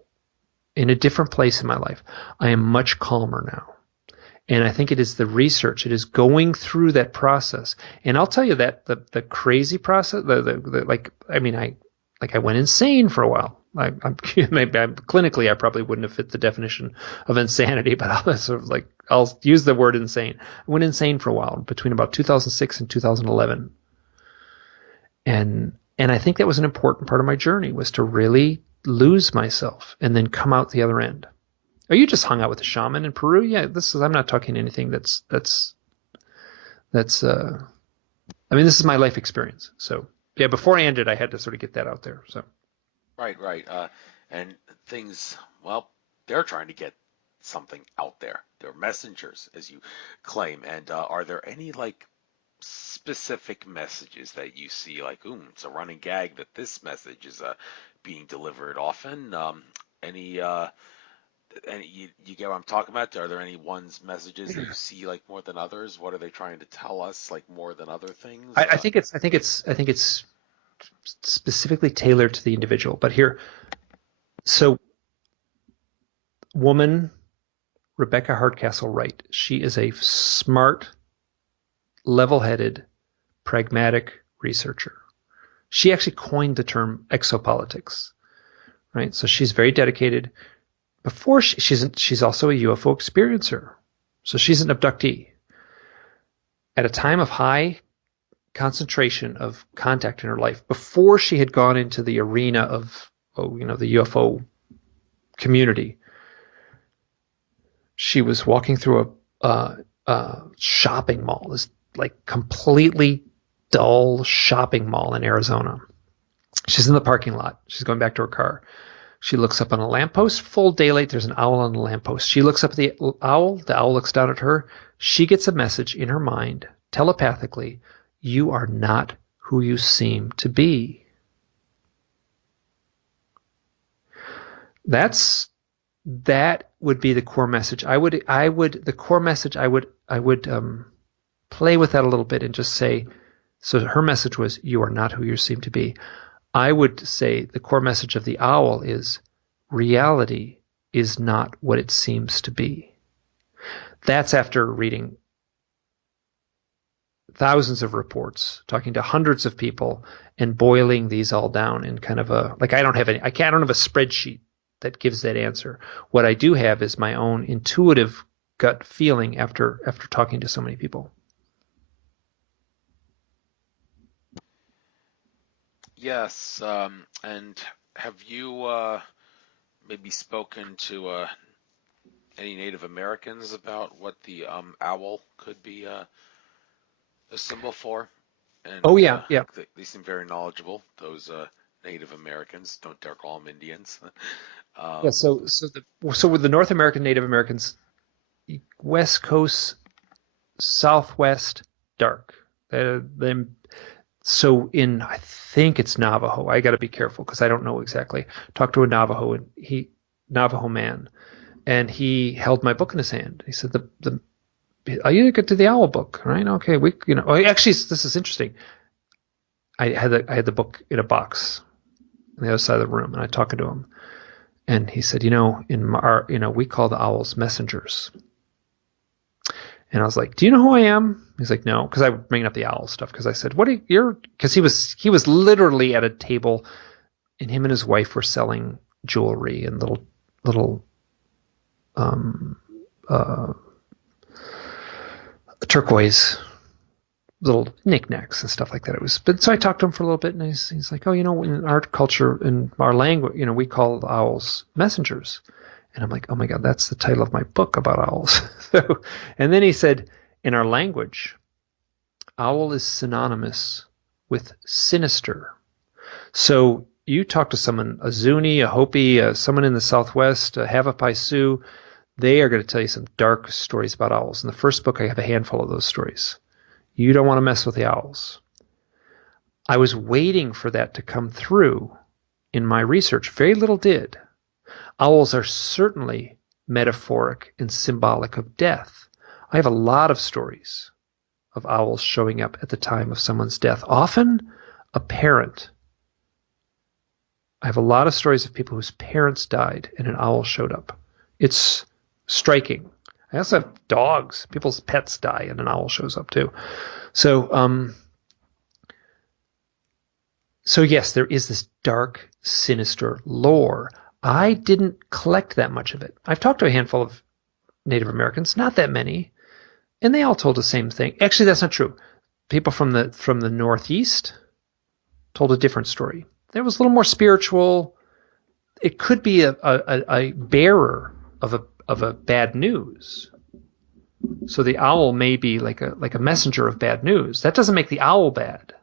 in a different place in my life. I am much calmer now. And I think it is the research. It is going through that process. And I'll tell you that the crazy process, I went insane for a while. Clinically, I probably wouldn't have fit the definition of insanity, but I'll use the word insane. I went insane for a while between about 2006 and 2011. And I think that was an important part of my journey, was to really lose myself and then come out the other end. Oh, you just hung out with a shaman in Peru? Yeah, I'm not talking anything that's I mean, this is my life experience. So yeah, before I ended, I had to sort of get that out there. So Right, right. And things, well, they're trying to get something out there. They're messengers, as you claim. And are there any like specific messages that you see, like, ooh, it's a running gag that this message is being delivered often? Any you get what I'm talking about? Are there any messages that you see like more than others? What are they trying to tell us like more than other things? I think it's specifically tailored to the individual. But here, so woman Rebecca Hardcastle Wright, she is a smart, level-headed, pragmatic researcher. She actually coined the term exopolitics, right? So she's very dedicated. Before she's also a UFO experiencer, so she's an abductee. At a time of high concentration of contact in her life, before she had gone into the arena of the UFO community, she was walking through a shopping mall, this like completely dull shopping mall in Arizona. She's in the parking lot. She's going back to her car. She looks up on a lamppost, full daylight. There's an owl on the lamppost. She looks up at the owl. The owl looks down at her. She gets a message in her mind, telepathically. You are not who you seem to be. That would be the core message. I would play with that a little bit and just say, so her message was, you are not who you seem to be. I would say the core message of the owl is, reality is not what it seems to be. That's after reading thousands of reports, talking to hundreds of people, and boiling these all down in kind of I don't have a spreadsheet that gives that answer. What I do have is my own intuitive gut feeling after talking to so many people. Yes, and have you maybe spoken to any Native Americans about what the owl could be a symbol for? And Oh yeah, yeah. they seem very knowledgeable. Those Native Americans, don't dare call them Indians. Yeah, um, so with the North American Native Americans, West Coast, Southwest, dark. Them. So I think it's Navajo. I got to be careful because I don't know exactly. Talked to a Navajo man, and he held my book in his hand. He said, "Are you get to the owl book, right? Okay, actually, this is interesting. I had the book in a box on the other side of the room, and I talking to him, and he said, we call the owls messengers." And I was like, "Do you know who I am?" He's like, "No," because I was bringing up the owl stuff. Because I said, "What are you?" Because he was literally at a table, and him and his wife were selling jewelry and little uh, turquoise little knickknacks and stuff like that. But so I talked to him for a little bit, and he's like, "Oh, in our culture, in our language, we call the owls messengers." And I'm like, "Oh my God, that's the title of my book about owls." And then he said, "In our language, owl is synonymous with sinister." So you talk to someone, a Zuni, a Hopi, someone in the Southwest, a Havasupai Sioux, they are going to tell you some dark stories about owls. In the first book, I have a handful of those stories. You don't want to mess with the owls. I was waiting for that to come through in my research. Very little did. Owls are certainly metaphoric and symbolic of death. I have a lot of stories of owls showing up at the time of someone's death, often a parent. I have a lot of stories of people whose parents died and an owl showed up. It's striking. I also have dogs. People's pets die and an owl shows up too. So yes, there is this dark, sinister lore. I didn't collect that much of it. I've talked to a handful of Native Americans, not that many, and they all told the same thing. Actually, that's not true. People from the Northeast told a different story. It was a little more spiritual. It could be a bearer of a bad news. So the owl may be like a messenger of bad news. That doesn't make the owl bad.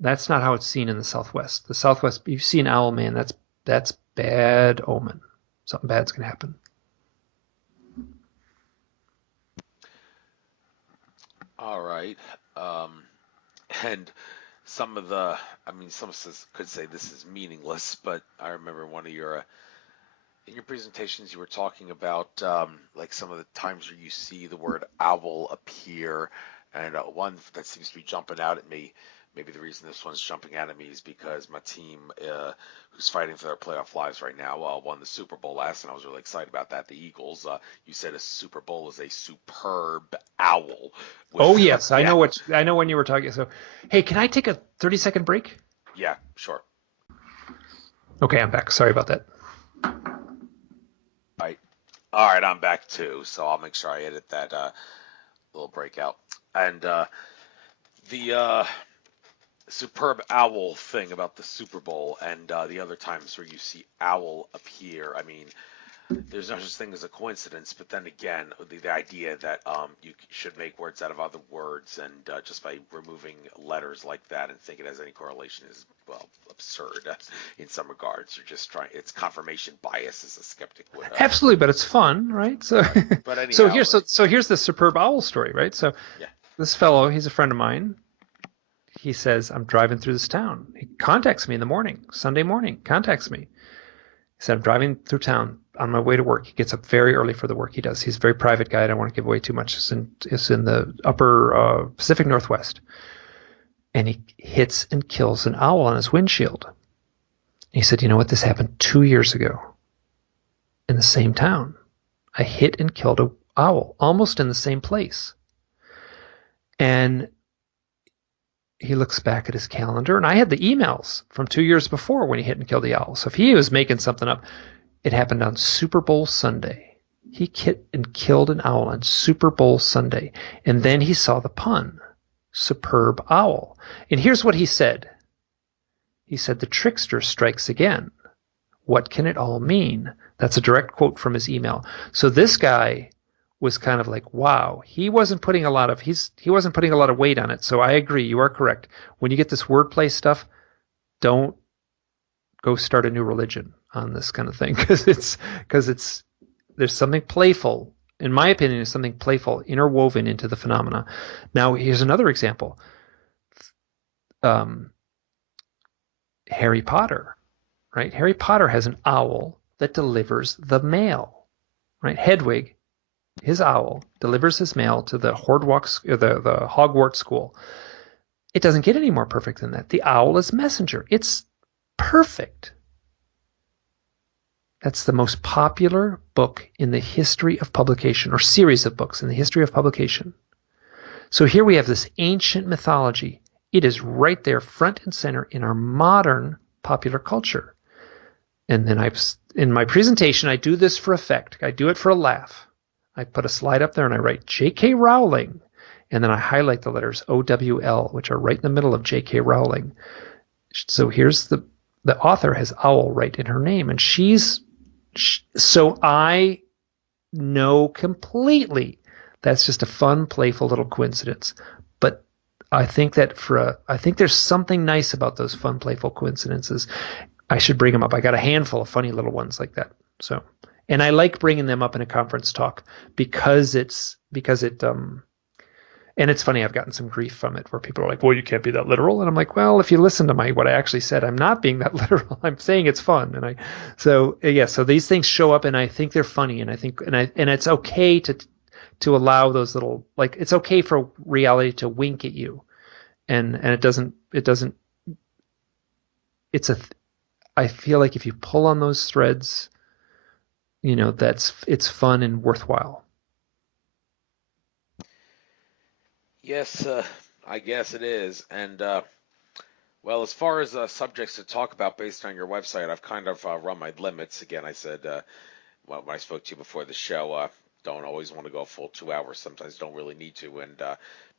That's not how it's seen in the Southwest. The Southwest, if you see an owl, man, that's bad omen. Something bad's gonna happen. All right. Um, and some of the, I mean, some of us could say this is meaningless, but I remember one of your in your presentations you were talking about like some of the times where you see the word owl appear, and one that seems to be jumping out at me. Maybe the reason this one's jumping out at me is because my team, who's fighting for their playoff lives right now, won the Super Bowl last, and I was really excited about that. The Eagles. You said a Super Bowl is a superb owl. Oh With yes, I yeah, know I know when you were talking. So, hey, can I take a 30-second break? yeah, sure. Okay, I'm back. Sorry about that. All right, all right, I'm back too, so I'll make sure I edit that little breakout. And the superb owl thing about the Super Bowl and the other times where you see owl appear. I mean, there's no such thing as a coincidence, but then again, the idea that you should make words out of other words and just by removing letters like that and think it has any correlation is, well, absurd in some regards. You're just trying, it's confirmation bias, as a skeptic would. Absolutely, but it's fun, right? So, But so anyhow, here's the superb owl story, right? So, yeah. this fellow, he's a friend of mine. He says, I'm driving through this town. He contacts me in the morning, Sunday morning, contacts me. He said, I'm driving through town on my way to work. He gets up very early for the work he does. He's a very private guy. I don't want to give away too much. It's in the upper Pacific Northwest. And he hits and kills an owl on his windshield. He said, you know what? This happened 2 years ago in the same town. I hit and killed an owl almost in the same place. And he looks back at his calendar, and I had the emails from 2 years before when he hit and killed the owl. So if he was making something up, it happened on Super Bowl Sunday. He hit and killed an owl on Super Bowl Sunday. And then he saw the pun, superb owl. And here's what he said. He said, the trickster strikes again. What can it all mean? That's a direct quote from his email. So this guy was kind of like, wow, he wasn't putting a lot of weight on it. So I agree, you are correct. When you get this wordplay stuff, don't go start a new religion on this kind of thing, because there's something playful, in my opinion, there's something playful interwoven into the phenomena. Now here's another example. Harry Potter, right? Harry Potter has an owl that delivers the mail, right? Hedwig, his owl, delivers his mail to the Hogwarts school. It doesn't get any more perfect than that. The owl is messenger. It's perfect. That's the most popular book in the history of publication, or series of books in the history of publication. So here we have this ancient mythology. It is right there, front and center in our modern popular culture. And then in my presentation, I do this for effect. I do it for a laugh. I put a slide up there and I write J.K. Rowling, and then I highlight the letters O-W-L, which are right in the middle of J.K. Rowling. So here's the author has owl right in her name, and so I know completely that's just a fun, playful little coincidence. But I think that I think there's something nice about those fun, playful coincidences. I should bring them up. I got a handful of funny little ones like that. So. And I like bringing them up in a conference talk because and it's funny, I've gotten some grief from it where people are like, well, you can't be that literal. And I'm like, well, if you listen to what I actually said, I'm not being that literal. I'm saying it's fun. So these things show up and I think they're funny. And and it's okay to allow those little, like, it's okay for reality to wink at you. And I feel like if you pull on those threads, it's fun and worthwhile. Yes, I guess it is. And well, as far as subjects to talk about based on your website, I've kind of run my limits. Again, I said when I spoke to you before the show, don't always want to go a full 2 hours. Sometimes don't really need to. And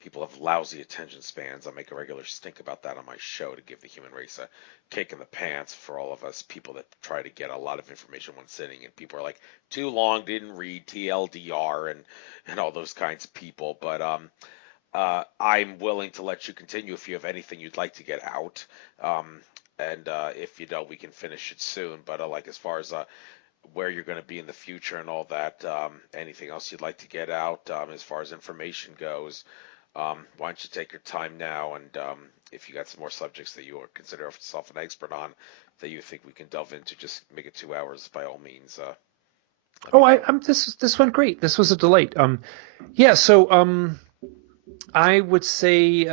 people have lousy attention spans. I make a regular stink about that on my show to give the human race a kick in the pants for all of us people that try to get a lot of information one sitting. And people are like, too long, didn't read, TLDR, and all those kinds of people. But I'm willing to let you continue if you have anything you'd like to get out. And if you don't, we can finish it soon. But like as far as where you're going to be in the future and all that, anything else you'd like to get out as far as information goes, why don't you take your time now? And if you got some more subjects that you consider yourself an expert on that you think we can delve into, just make it 2 hours by all means. Let me Oh, know. this went great. This was a delight. Yeah. So I would say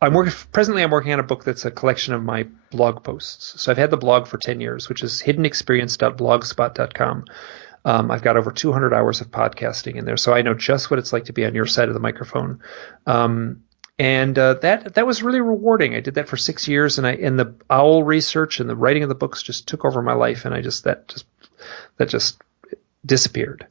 I'm working on a book that's a collection of my blog posts. So I've had the blog for 10 years, which is hiddenexperience.blogspot.com. I've got over 200 hours of podcasting in there, so I know just what it's like to be on your side of the microphone. And that was really rewarding. I did that for 6 years, and the owl research and the writing of the books just took over my life, and that just disappeared.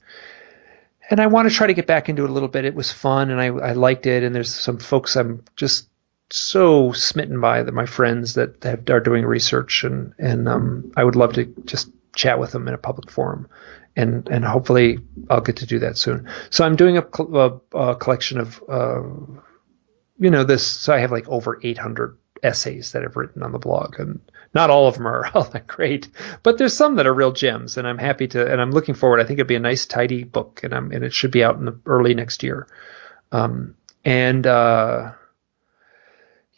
And I want to try to get back into it a little bit. It was fun, and I liked it. And there's some folks I'm just so smitten by, that my friends that are doing research, and I would love to just chat with them in a public forum, and hopefully I'll get to do that soon. So I'm doing a collection of this. So I have like over 800 essays that I've written on the blog, and not all of them are all that great, but there's some that are real gems, and I'm happy to, and I'm looking forward. I think it'd be a nice, tidy book, and it should be out in the early next year. And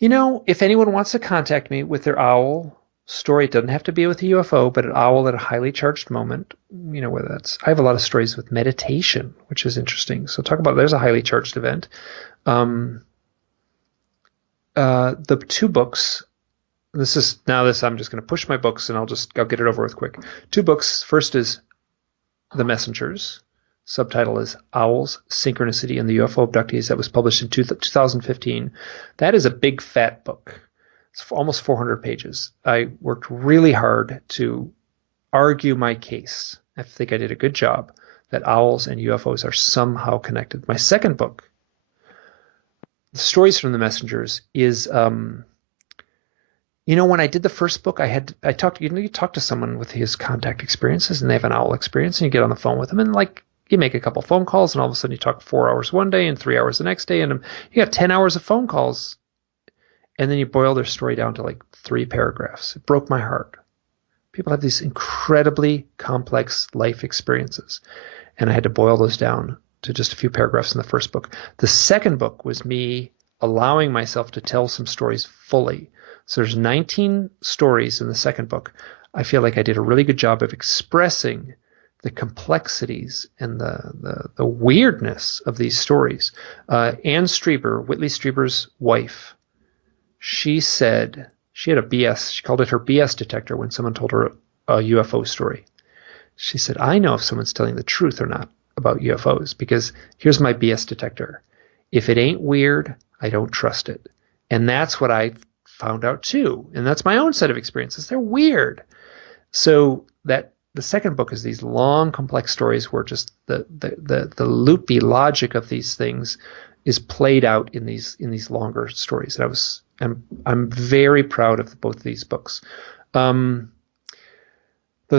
if anyone wants to contact me with their owl story, it doesn't have to be with a UFO, but an owl at a highly charged moment, whether I have a lot of stories with meditation, which is interesting. So there's a highly charged event. The two books, I'm just going to push my books, and I'll get it over with quick. Two books. First is The Messengers. Subtitle is Owls, Synchronicity, and the UFO Abductees. That was published in 2015. That is a big, fat book. It's almost 400 pages. I worked really hard to argue my case. I think I did a good job that owls and UFOs are somehow connected. My second book, The Stories from the Messengers, is when I did the first book, you talk to someone with his contact experiences, and they have an owl experience, and you get on the phone with them, and you make a couple phone calls, and all of a sudden you talk 4 hours one day and 3 hours the next day, and you got 10 hours of phone calls, and then you boil their story down to like 3 paragraphs. It broke my heart. People have these incredibly complex life experiences, and I had to boil those down to just a few paragraphs in the first book. The second book was me allowing myself to tell some stories fully. So there's 19 stories in the second book. I feel like I did a really good job of expressing the complexities and the weirdness of these stories. Anne Strieber, Whitley Strieber's wife, she said she had she called it her BS detector when someone told her a UFO story. She said, I know if someone's telling the truth or not about UFOs, because here's my BS detector. If it ain't weird, I don't trust it. And that's what I found out too. And that's my own set of experiences. They're weird. So that the second book is these long, complex stories where just the loopy logic of these things is played out in these longer stories. And I'm very proud of both of these books. Those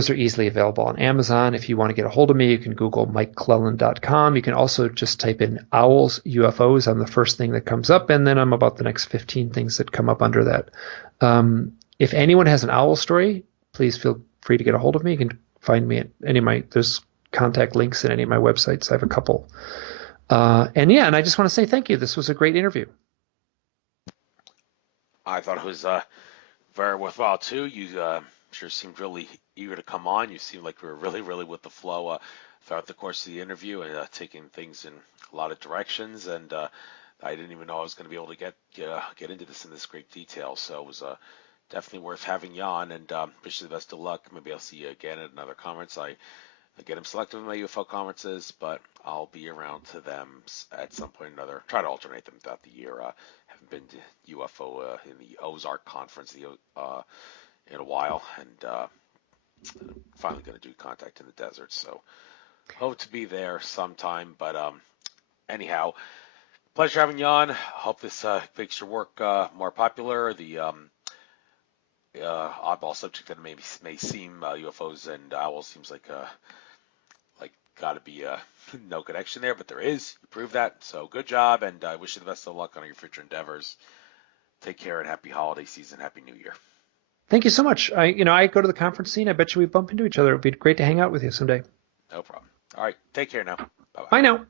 are easily available on Amazon. If you want to get a hold of me, you can Google MikeClelland.com. You can also just type in owls, UFOs. I'm the first thing that comes up, and then I'm about the next 15 things that come up under that. If anyone has an owl story, please feel free to get a hold of me. You can find me at there's contact links in any of my websites. I have a couple. And I just want to say thank you. This was a great interview. I thought it was very worthwhile too. You sure seemed really eager to come on. You seemed like you were really, really with the flow throughout the course of the interview, and taking things in a lot of directions. And I didn't even know I was going to be able to get into this in this great detail. So it was definitely worth having you on. And wish you the best of luck. Maybe I'll see you again at another conference. I get them selective in my UFO conferences, but I'll be around to them at some point or another. Try to alternate them throughout the year. Haven't been to UFO in the Ozark conference in a while, and finally going to do contact in the desert. So hope to be there sometime. But anyhow, pleasure having you on. Hope this makes your work more popular. The oddball subject that may seem UFOs and owls seems like got to be no connection there, but there is. You proved that. So good job, and I wish you the best of luck on your future endeavors. Take care and happy holiday season. Happy New Year. Thank you so much. I go to the conference scene. I bet you we bump into each other. It'd be great to hang out with you someday. No problem. All right. Take care now. Bye bye. Bye now.